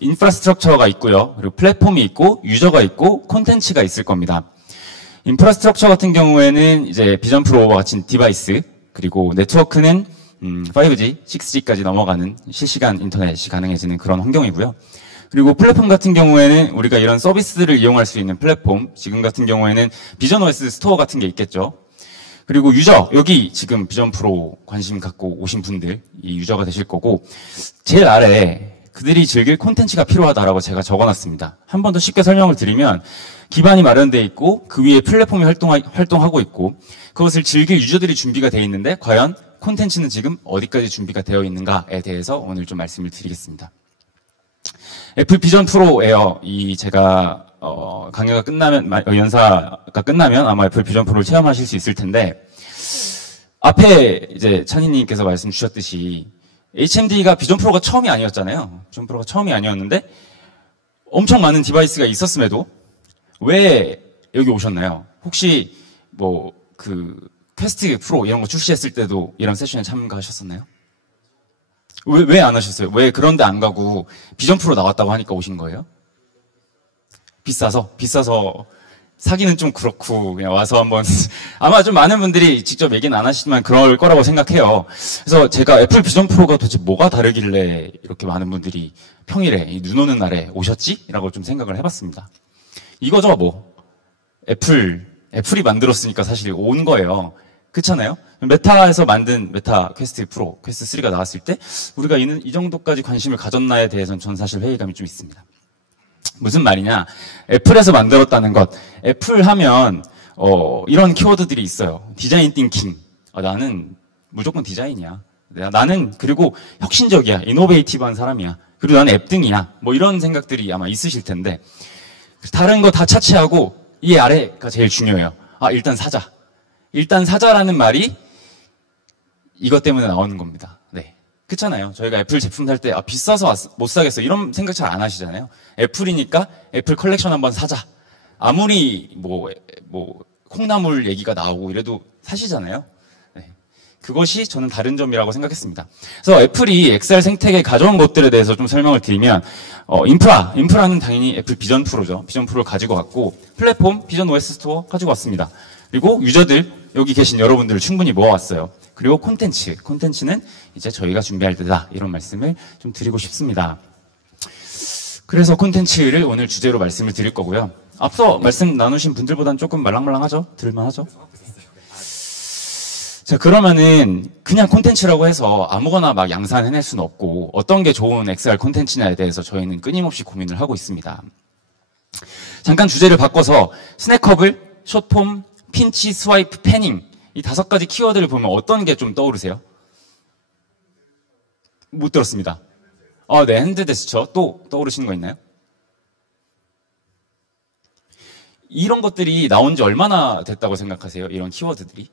인프라스트럭처가 있고요. 그리고 플랫폼이 있고, 유저가 있고, 콘텐츠가 있을 겁니다. 인프라스트럭처 같은 경우에는 이제 비전 프로와 같은 디바이스, 그리고 네트워크는 5G, 6G까지 넘어가는 실시간 인터넷이 가능해지는 그런 환경이고요. 그리고 플랫폼 같은 경우에는 우리가 이런 서비스들을 이용할 수 있는 플랫폼, 지금 같은 경우에는 비전 OS 스토어 같은 게 있겠죠. 그리고 유저, 여기 지금 비전 프로 관심 갖고 오신 분들, 이 유저가 되실 거고, 제일 아래에 그들이 즐길 콘텐츠가 필요하다라고 제가 적어놨습니다. 한 번 더 쉽게 설명을 드리면, 기반이 마련되어 있고, 그 위에 플랫폼이 활동하고 있고, 그것을 즐길 유저들이 준비가 되어 있는데, 과연 콘텐츠는 지금 어디까지 준비가 되어 있는가에 대해서 오늘 좀 말씀을 드리겠습니다. 애플 비전 프로 에어, 제가, 강의가 끝나면, 연사가 끝나면 아마 애플 비전 프로를 체험하실 수 있을 텐데, 앞에 이제 찬희님께서 말씀 주셨듯이, HMD가 비전 프로가 처음이 아니었잖아요. 비전 프로가 처음이 아니었는데, 엄청 많은 디바이스가 있었음에도, 왜 여기 오셨나요? 혹시, 퀘스트 프로 이런 거 출시했을 때도 이런 세션에 참가하셨었나요? 왜 안 하셨어요? 왜 그런데 안 가고 비전 프로 나왔다고 하니까 오신 거예요? 비싸서 사기는 좀 그렇고 그냥 와서 한번 아마 좀 많은 분들이 직접 얘기는 안 하시지만 그럴 거라고 생각해요. 그래서 제가 애플 비전 프로가 도대체 뭐가 다르길래 이렇게 많은 분들이 평일에 눈 오는 날에 오셨지? 라고 좀 생각을 해봤습니다. 이거죠 애플이 만들었으니까 사실 온 거예요. 그렇잖아요? 메타에서 만든 메타 퀘스트 프로, 퀘스트 3가 나왔을 때 우리가 이 정도까지 관심을 가졌나에 대해서는 전 사실 회의감이 좀 있습니다. 무슨 말이냐? 애플에서 만들었다는 것. 애플 하면 이런 키워드들이 있어요. 디자인 띵킹. 나는 무조건 디자인이야. 나는 그리고 혁신적이야. 이노베이티브한 사람이야. 그리고 나는 앱등이야. 이런 생각들이 아마 있으실 텐데 다른 거 다 차치하고 이 아래가 제일 중요해요. 일단 사자. 일단 사자라는 말이 이것 때문에 나오는 겁니다. 네. 그렇잖아요. 저희가 애플 제품 살 때 비싸서 못 사겠어 이런 생각 잘 안 하시잖아요. 애플이니까 애플 컬렉션 한번 사자. 아무리 콩나물 얘기가 나오고 이래도 사시잖아요. 네. 그것이 저는 다른 점이라고 생각했습니다. 그래서 애플이 엑셀 생태계에 가져온 것들에 대해서 좀 설명을 드리면 인프라는 당연히 애플 비전 프로죠. 비전 프로를 가지고 왔고 플랫폼 비전 OS 스토어 가지고 왔습니다. 그리고 유저들 여기 계신 여러분들을 충분히 모아왔어요. 그리고 콘텐츠는 이제 저희가 준비할 때다 이런 말씀을 좀 드리고 싶습니다. 그래서 콘텐츠를 오늘 주제로 말씀을 드릴 거고요. 앞서 말씀 나누신 분들보다는 조금 말랑말랑하죠? 들을만하죠? 자, 그러면은 그냥 콘텐츠라고 해서 아무거나 막 양산해낼 수는 없고 어떤 게 좋은 XR 콘텐츠냐에 대해서 저희는 끊임없이 고민을 하고 있습니다. 잠깐 주제를 바꿔서 스낵커블, 숏폼, 핀치, 스와이프, 패닝 이 5가지 키워드를 보면 어떤 게 좀 떠오르세요? 못 들었습니다. 네, 핸드 제스처. 또 떠오르시는 거 있나요? 이런 것들이 나온 지 얼마나 됐다고 생각하세요? 이런 키워드들이?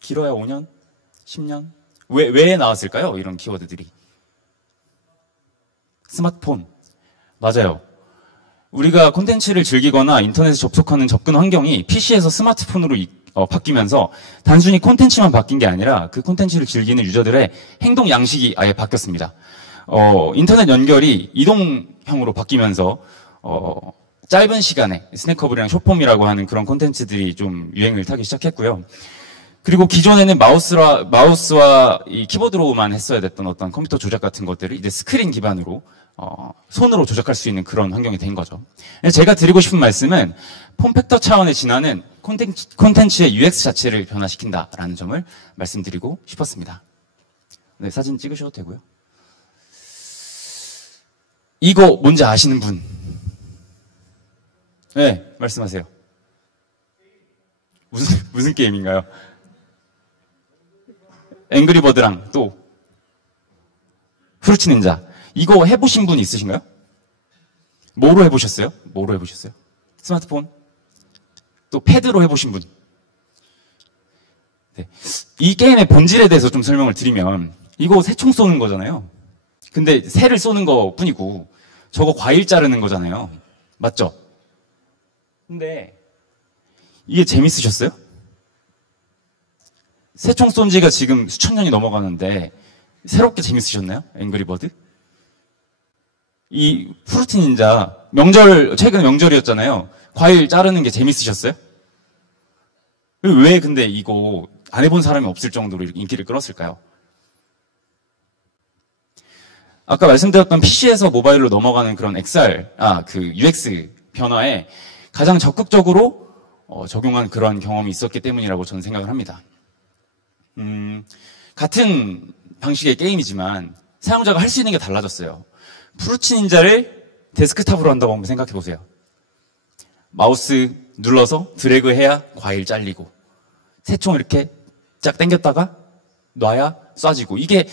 길어야 5년? 10년? 왜 나왔을까요? 이런 키워드들이. 스마트폰. 맞아요. 우리가 콘텐츠를 즐기거나 인터넷에 접속하는 접근 환경이 PC에서 스마트폰으로 바뀌면서 단순히 콘텐츠만 바뀐 게 아니라 그 콘텐츠를 즐기는 유저들의 행동 양식이 아예 바뀌었습니다. 인터넷 연결이 이동형으로 바뀌면서 짧은 시간에 스낵커블이랑 숏폼이라고 하는 그런 콘텐츠들이 좀 유행을 타기 시작했고요. 그리고 기존에는 마우스와 이 키보드로만 했어야 됐던 어떤 컴퓨터 조작 같은 것들을 이제 스크린 기반으로 손으로 조작할 수 있는 그런 환경이 된 거죠. 제가 드리고 싶은 말씀은 폼팩터 차원에 지나는 콘텐츠의 UX 자체를 변화시킨다라는 점을 말씀드리고 싶었습니다. 네, 사진 찍으셔도 되고요. 이거 뭔지 아시는 분? 네, 말씀하세요. 무슨 게임인가요? 앵그리버드랑 또 프루티 닌자. 이거 해보신 분 있으신가요? 뭐로 해보셨어요? 스마트폰? 또 패드로 해보신 분? 네. 이 게임의 본질에 대해서 좀 설명을 드리면 이거 새총 쏘는 거잖아요. 근데 새를 쏘는 거 뿐이고 저거 과일 자르는 거잖아요. 맞죠? 근데 이게 재밌으셨어요? 새총 쏜 지가 지금 수천 년이 넘어가는데 새롭게 재밌으셨나요? 앵그리버드? 이 프루티 닌자 최근 명절이었잖아요. 과일 자르는 게 재밌으셨어요? 왜 근데 이거 안 해본 사람이 없을 정도로 인기를 끌었을까요? 아까 말씀드렸던 PC에서 모바일로 넘어가는 그런 UX 변화에 가장 적극적으로 적용한 그러한 경험이 있었기 때문이라고 저는 생각을 합니다. 같은 방식의 게임이지만 사용자가 할 수 있는 게 달라졌어요. 프루티 닌자를 데스크탑으로 한다고 한번 생각해 보세요. 마우스 눌러서 드래그 해야 과일 잘리고, 새총 이렇게 쫙 당겼다가 놔야 쏴지고, 이게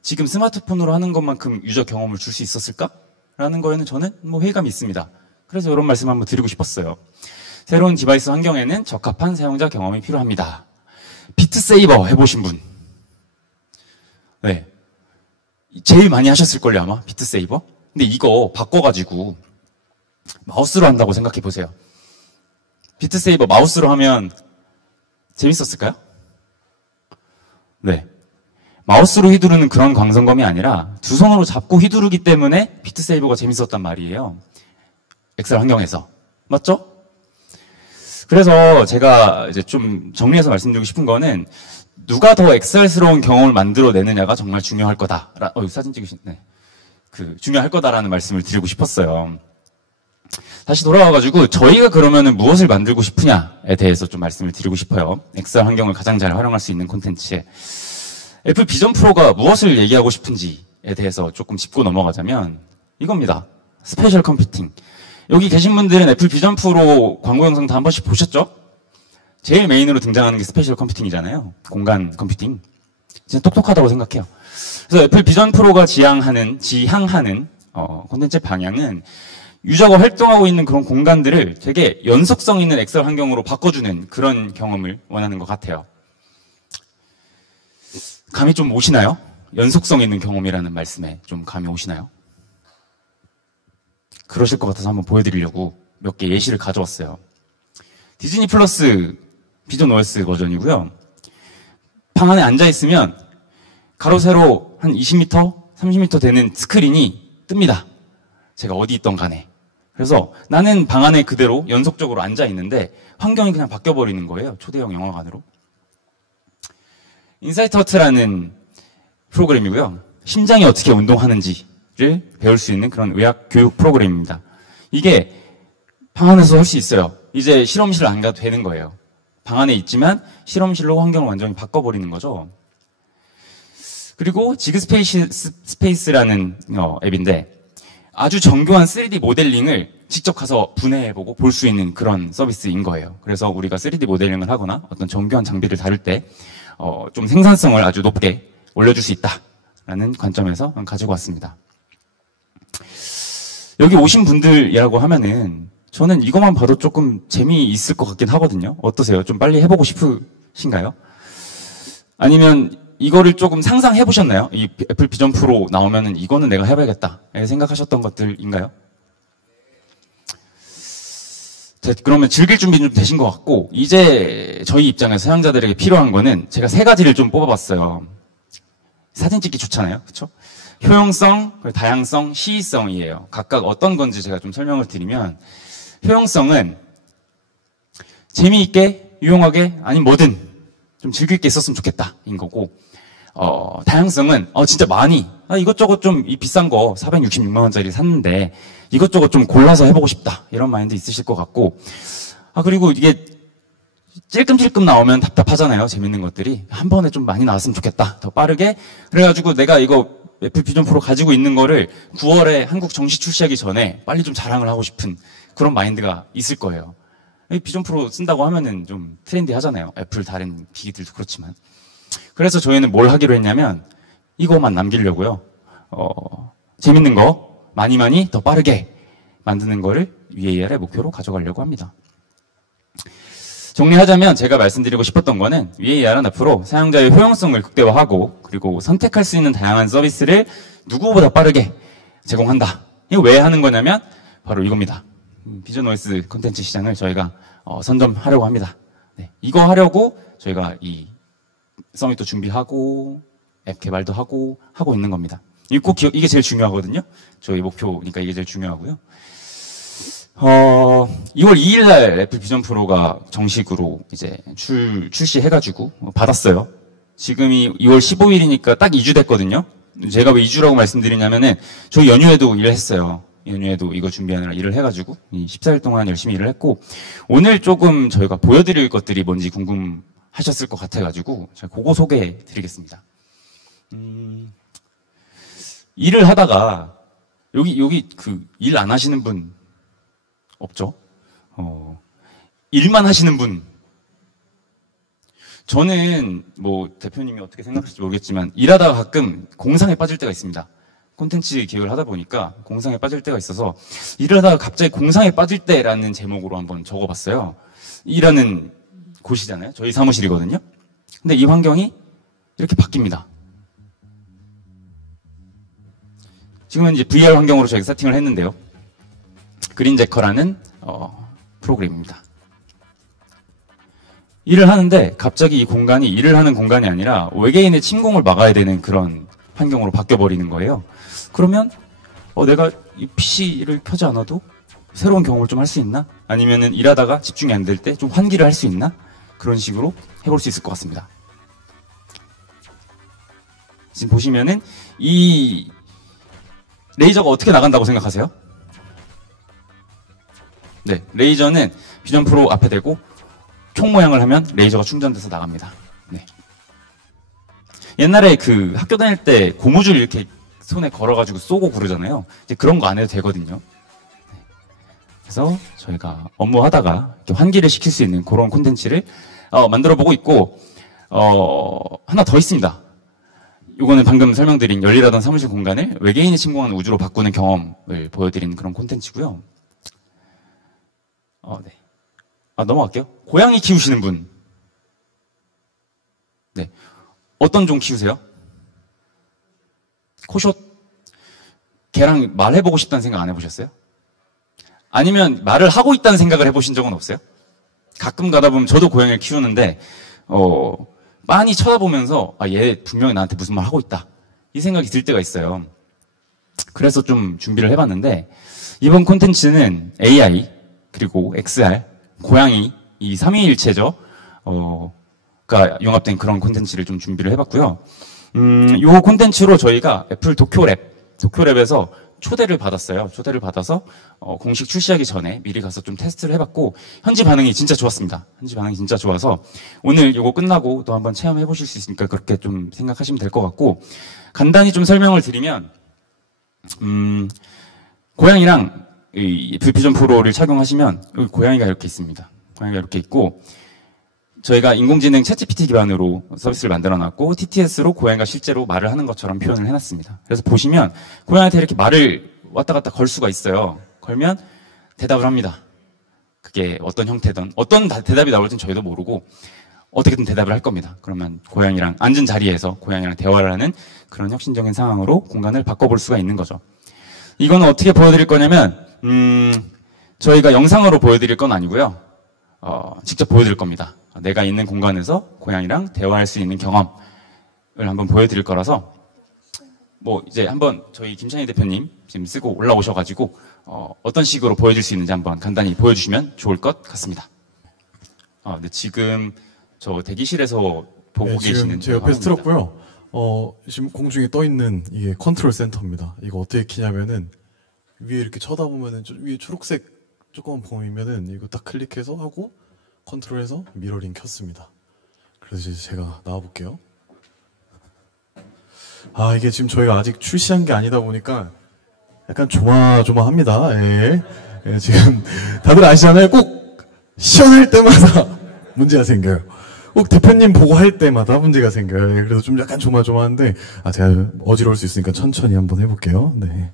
지금 스마트폰으로 하는 것만큼 유저 경험을 줄 수 있었을까? 라는 거에는 저는 회의감이 있습니다. 그래서 이런 말씀 한번 드리고 싶었어요. 새로운 디바이스 환경에는 적합한 사용자 경험이 필요합니다. 비트세이버 해보신 분? 네. 제일 많이 하셨을걸요, 아마. 비트세이버? 근데 이거 바꿔가지고 마우스로 한다고 생각해 보세요. 비트세이버 마우스로 하면 재밌었을까요? 네. 마우스로 휘두르는 그런 광선검이 아니라 두 손으로 잡고 휘두르기 때문에 비트세이버가 재밌었단 말이에요. 엑셀 환경에서. 맞죠? 그래서 제가 이제 좀 정리해서 말씀드리고 싶은 거는 누가 더 엑셀스러운 경험을 만들어내느냐가 정말 중요할 거다. 사진 찍으시네. 중요할 거다라는 말씀을 드리고 싶었어요. 다시 돌아와가지고 저희가 그러면은 무엇을 만들고 싶으냐에 대해서 좀 말씀을 드리고 싶어요. 엑셀 환경을 가장 잘 활용할 수 있는 콘텐츠에. 애플 비전 프로가 무엇을 얘기하고 싶은지에 대해서 조금 짚고 넘어가자면 이겁니다. 스페셜 컴퓨팅. 여기 계신 분들은 애플 비전 프로 광고 영상 다 한 번씩 보셨죠? 제일 메인으로 등장하는 게 스페셜 컴퓨팅이잖아요. 공간 컴퓨팅. 진짜 똑똑하다고 생각해요. 그래서 애플 비전 프로가 지향하는 콘텐츠 방향은 유저가 활동하고 있는 그런 공간들을 되게 연속성 있는 엑셀 환경으로 바꿔주는 그런 경험을 원하는 것 같아요. 감이 좀 오시나요? 연속성 있는 경험이라는 말씀에 좀 감이 오시나요? 그러실 것 같아서 한번 보여드리려고 몇 개 예시를 가져왔어요. 디즈니 플러스 비전 OS 버전이고요. 방 안에 앉아있으면 가로 세로 한 20m, 30m 되는 스크린이 뜹니다. 제가 어디 있던 간에. 그래서 나는 방 안에 그대로 연속적으로 앉아있는데 환경이 그냥 바뀌어버리는 거예요. 초대형 영화관으로. 인사이트 허트라는 프로그램이고요. 심장이 어떻게 운동하는지를 배울 수 있는 그런 의학 교육 프로그램입니다. 이게 방 안에서 할 수 있어요. 이제 실험실 안 가도 되는 거예요. 방 안에 있지만 실험실로 환경을 완전히 바꿔버리는 거죠. 그리고 지그스페이스라는 앱인데 아주 정교한 3D 모델링을 직접 가서 분해해보고 볼 수 있는 그런 서비스인 거예요. 그래서 우리가 3D 모델링을 하거나 어떤 정교한 장비를 다룰 때 좀 생산성을 아주 높게 올려줄 수 있다라는 관점에서 가지고 왔습니다. 여기 오신 분들이라고 하면은 저는 이것만 봐도 조금 재미있을 것 같긴 하거든요. 어떠세요? 좀 빨리 해보고 싶으신가요? 아니면 이거를 조금 상상해 보셨나요? 이 애플 비전 프로 나오면은 이거는 내가 해봐야겠다 생각하셨던 것들인가요? 그러면 즐길 준비 좀 되신 것 같고, 이제 저희 입장에서 사용자들에게 필요한 거는 제가 세 가지를 좀 뽑아봤어요. 사진 찍기 좋잖아요. 그렇죠? 효용성, 다양성, 시의성이에요. 각각 어떤 건지 제가 좀 설명을 드리면, 효용성은 재미있게, 유용하게, 아니면 뭐든 좀 즐길 게 있었으면 좋겠다 인 거고, 다양성은 진짜 많이 이것저것 좀 이 비싼 거 466만 원짜리 샀는데 이것저것 좀 골라서 해보고 싶다 이런 마인드 있으실 것 같고, 그리고 이게 찔끔찔끔 나오면 답답하잖아요. 재밌는 것들이 한 번에 좀 많이 나왔으면 좋겠다, 더 빠르게. 그래가지고 내가 이거 애플 비전 프로 가지고 있는 거를 9월에 한국 정식 출시하기 전에 빨리 좀 자랑을 하고 싶은 그런 마인드가 있을 거예요. 비전 프로 쓴다고 하면은 좀 트렌디 하잖아요. 애플 다른 기기들도 그렇지만. 그래서 저희는 뭘 하기로 했냐면 이거만 남기려고요. 재밌는 거 많이 더 빠르게 만드는 거를 VAR의 목표로 가져가려고 합니다. 정리하자면 제가 말씀드리고 싶었던 거는 VAR은 앞으로 사용자의 효용성을 극대화하고 그리고 선택할 수 있는 다양한 서비스를 누구보다 빠르게 제공한다. 이거 왜 하는 거냐면 바로 이겁니다. 비전 OS 콘텐츠 시장을 저희가 선점하려고 합니다. 네, 이거 하려고 저희가 이 서밋도 준비하고 앱 개발도 하고 있는 겁니다. 이게 제일 중요하거든요. 저희 목표니까 이게 제일 중요하고요. 2월 2일 날 애플 비전 프로가 정식으로 이제 출시해가지고 받았어요. 지금이 2월 15일이니까 딱 2주 됐거든요. 제가 왜 2주라고 말씀드리냐면은 저희 연휴에도 일을 했어요. 연휴에도 이거 준비하느라 일을 해가지고 14일 동안 열심히 일을 했고 오늘 조금 저희가 보여드릴 것들이 뭔지 궁금하셨을 것 같아가지고 제가 그거 소개해 드리겠습니다. 일을 하다가 여기 그 일 안 하시는 분 없죠? 일만 하시는 분. 저는 뭐 대표님이 어떻게 생각하실지 모르겠지만 일하다가 가끔 공상에 빠질 때가 있습니다. 콘텐츠 기획을 하다 보니까 공상에 빠질 때가 있어서 일을 하다가 갑자기 공상에 빠질 때라는 제목으로 한번 적어봤어요. 일하는 곳이잖아요. 저희 사무실이거든요. 근데 이 환경이 이렇게 바뀝니다. 지금은 이제 VR 환경으로 저희가 세팅을 했는데요. 그린제커라는 프로그램입니다. 일을 하는데 갑자기 이 공간이 일을 하는 공간이 아니라 외계인의 침공을 막아야 되는 그런 환경으로 바뀌어버리는 거예요. 그러면 내가 이 PC를 켜지 않아도 새로운 경험을 좀 할 수 있나? 아니면은 일하다가 집중이 안 될 때 좀 환기를 할 수 있나? 그런 식으로 해볼 수 있을 것 같습니다. 지금 보시면은 이 레이저가 어떻게 나간다고 생각하세요? 네, 레이저는 비전 프로 앞에 대고 총 모양을 하면 레이저가 충전돼서 나갑니다. 네. 옛날에 그 학교 다닐 때 고무줄 이렇게 손에 걸어가지고 쏘고 그러잖아요. 이제 그런 거 안 해도 되거든요. 그래서 저희가 업무하다가 이렇게 환기를 시킬 수 있는 그런 콘텐츠를 만들어 보고 있고 하나 더 있습니다. 이거는 방금 설명드린 열일하던 사무실 공간을 외계인이 침공한 우주로 바꾸는 경험을 보여드리는 그런 콘텐츠고요. 네. 넘어갈게요. 고양이 키우시는 분. 네. 어떤 종 키우세요? 코숏? 걔랑 말해보고 싶다는 생각 안 해보셨어요? 아니면 말을 하고 있다는 생각을 해보신 적은 없어요? 가끔 가다 보면 저도 고양이를 키우는데 빤히 쳐다보면서 얘 분명히 나한테 무슨 말 하고 있다 이 생각이 들 때가 있어요. 그래서 좀 준비를 해봤는데 이번 콘텐츠는 AI 그리고 XR 고양이 이 삼위일체죠. 가 융합된 그런 콘텐츠를 좀 준비를 해봤고요. 요 콘텐츠로 저희가 애플 도쿄랩에서 초대를 받았어요. 초대를 받아서 공식 출시하기 전에 미리 가서 좀 테스트를 해봤고 현지 반응이 진짜 좋았습니다. 현지 반응이 진짜 좋아서 오늘 요거 끝나고 또 한번 체험해 보실 수 있으니까 그렇게 좀 생각하시면 될 것 같고 간단히 좀 설명을 드리면 고양이랑 이 애플 비전 프로를 착용하시면 여기 고양이가 이렇게 있습니다. 고양이가 이렇게 있고 저희가 인공지능 챗GPT 기반으로 서비스를 만들어놨고 TTS로 고양이가 실제로 말을 하는 것처럼 표현을 해놨습니다. 그래서 보시면 고양이한테 이렇게 말을 왔다 갔다 걸 수가 있어요. 걸면 대답을 합니다. 그게 어떤 형태든 어떤 대답이 나올지는 저희도 모르고 어떻게든 대답을 할 겁니다. 그러면 고양이랑 앉은 자리에서 고양이랑 대화를 하는 그런 혁신적인 상황으로 공간을 바꿔볼 수가 있는 거죠. 이거는 어떻게 보여드릴 거냐면 저희가 영상으로 보여드릴 건 아니고요. 직접 보여드릴 겁니다. 내가 있는 공간에서 고양이랑 대화할 수 있는 경험을 한번 보여드릴 거라서 뭐 이제 한번 저희 김찬희 대표님 지금 쓰고 올라오셔가지고 어떤 식으로 보여줄 수 있는지 한번 간단히 보여주시면 좋을 것 같습니다. 네, 지금 저 대기실에서 보고 계시는 제 옆에서 틀었고요. 지금 공중에 떠 있는 이게 컨트롤 센터입니다. 이거 어떻게 키냐면은 위에 이렇게 쳐다보면은 위에 초록색 조그만 보이면은 이거 딱 클릭해서 하고 컨트롤해서 미러링 켰습니다. 그래서 이제 제가 나와볼게요. 이게 지금 저희가 아직 출시한 게 아니다 보니까 약간 조마조마합니다. 예. 지금 다들 아시잖아요. 꼭 시연할 때마다 문제가 생겨요. 꼭 대표님 보고 할 때마다 문제가 생겨요. 그래서 좀 약간 조마조마한데 제가 어지러울 수 있으니까 천천히 한번 해볼게요. 네.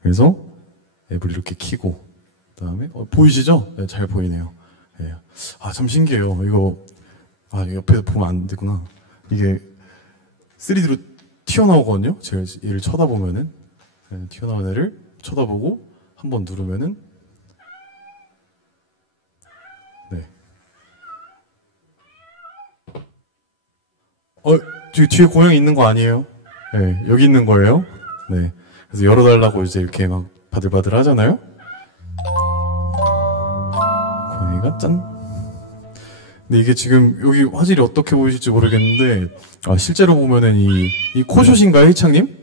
그래서 앱을 이렇게 키고 그다음에 보이시죠? 네, 잘 보이네요. 예. 참 신기해요. 이거 옆에서 보면 안 되구나. 이게 3D로 튀어나오거든요. 제가 얘를 쳐다보면은 튀어나온 애를 쳐다보고 한번 누르면은 네. 뒤에 고양이 있는 거 아니에요? 네, 여기 있는 거예요. 네. 그래서 열어달라고 이제 이렇게 막 바들바들 하잖아요? 고양이가 짠. 근데 이게 지금 여기 화질이 어떻게 보이실지 모르겠는데, 실제로 보면은 이 코숏인가요, 희창님?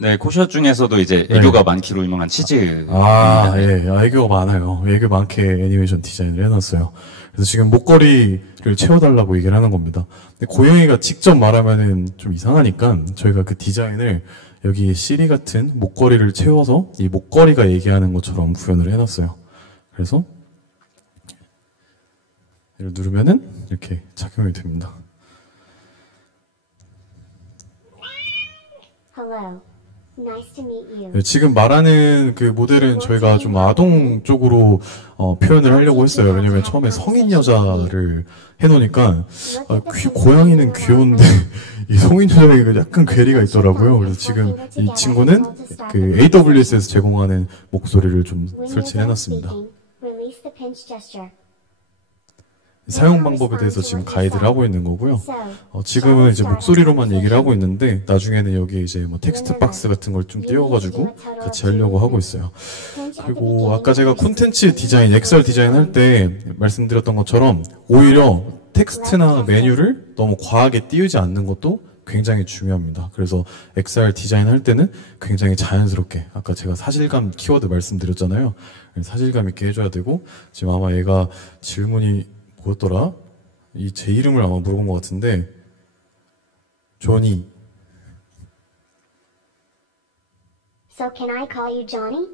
네, 코숏 중에서도 이제 애교가 많기로 유명한 치즈. 예, 애교가 많아요. 애교 많게 애니메이션 디자인을 해놨어요. 그래서 지금 목걸이를 채워달라고 얘기를 하는 겁니다. 근데 고양이가 직접 말하면은 좀 이상하니까 저희가 그 디자인을 여기 시리 같은 목걸이를 채워서 이 목걸이가 얘기하는 것처럼 구현을 해놨어요. 그래서 이걸 누르면은 이렇게 착용이 됩니다. Hello. Nice to meet you. 네, 지금 말하는 그 모델은 저희가 좀 아동 쪽으로 표현을 하려고 했어요. 왜냐면 처음에 성인 여자를 해놓으니까 고양이는 귀여운데 이 성인 여자에게 약간 괴리가 있더라고요. 그래서 지금 이 친구는 그 AWS에서 제공하는 목소리를 좀 설치해놨습니다. Release the pinch gesture. 사용 방법에 대해서 지금 가이드를 하고 있는 거고요. 지금은 이제 목소리로만 얘기를 하고 있는데 나중에는 여기 이제 뭐 텍스트 박스 같은 걸 좀 띄워가지고 같이 하려고 하고 있어요. 그리고 아까 제가 콘텐츠 디자인, 엑셀 디자인 할 때 말씀드렸던 것처럼 오히려 텍스트나 메뉴를 너무 과하게 띄우지 않는 것도 굉장히 중요합니다. 그래서 엑셀 디자인 할 때는 굉장히 자연스럽게, 아까 제가 사실감 키워드 말씀드렸잖아요. 사실감 있게 해줘야 되고, 지금 아마 얘가 질문이 뭐였더라? 제 이름을 아마 물어본 것 같은데, 조니. So can I call you Johnny?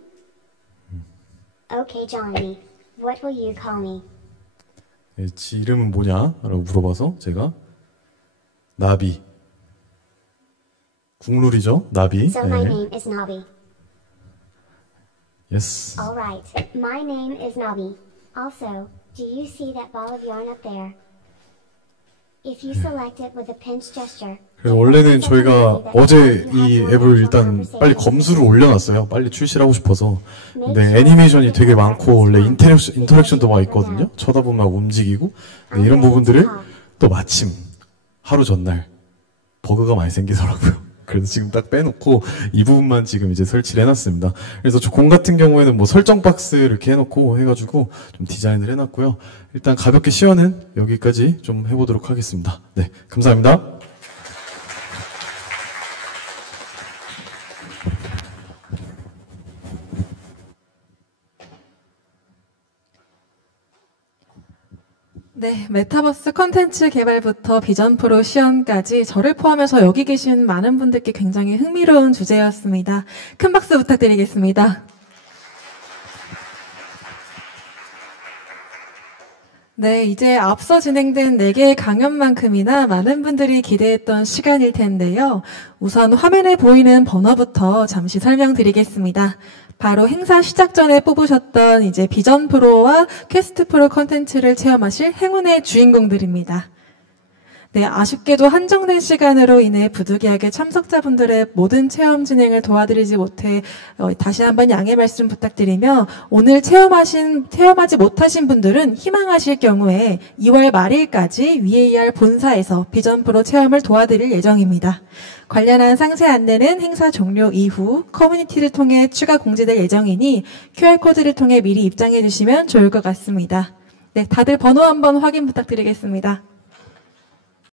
Okay, Johnny. What will you call me? 지 이름은 뭐냐? 라고 물어봐서 제가 나비. 국룰이죠, 나비. So my name is Nabi. Yes. All right. My name is Nabi. Also, do you see that ball of yarn up there? If you select it with a pinch gesture. 그래서 원래는 저희가 어제 이 앱을 일단 빨리 검수를 올려놨어요. 빨리 출시를 하고 싶어서. 근데 애니메이션이 되게 많고 원래 인터랙션도 막 있거든요. 쳐다보면 막 움직이고. 근데 이런 부분들을 또 마침 하루 전날 버그가 많이 생기더라고요. 그래서 지금 딱 빼놓고 이 부분만 지금 이제 설치를 해놨습니다. 그래서 저 공 같은 경우에는 뭐 설정 박스 이렇게 해놓고 해가지고 좀 디자인을 해놨고요. 일단 가볍게 시연은 여기까지 좀 해보도록 하겠습니다. 네, 감사합니다. 네, 메타버스 콘텐츠 개발부터 비전 프로 시연까지 저를 포함해서 여기 계신 많은 분들께 굉장히 흥미로운 주제였습니다. 큰 박수 부탁드리겠습니다. 네, 이제 앞서 진행된 4개의 강연만큼이나 많은 분들이 기대했던 시간일 텐데요. 우선 화면에 보이는 번호부터 잠시 설명드리겠습니다. 바로 행사 시작 전에 뽑으셨던 이제 비전 프로와 퀘스트 프로 콘텐츠를 체험하실 행운의 주인공들입니다. 네, 아쉽게도 한정된 시간으로 인해 부득이하게 참석자분들의 모든 체험 진행을 도와드리지 못해 다시 한번 양해 말씀 부탁드리며 오늘 체험하지 못하신 분들은 희망하실 경우에 2월 말일까지 VAR 본사에서 비전 프로 체험을 도와드릴 예정입니다. 관련한 상세 안내는 행사 종료 이후 커뮤니티를 통해 추가 공지될 예정이니 QR코드를 통해 미리 입장해 주시면 좋을 것 같습니다. 네, 다들 번호 한번 확인 부탁드리겠습니다.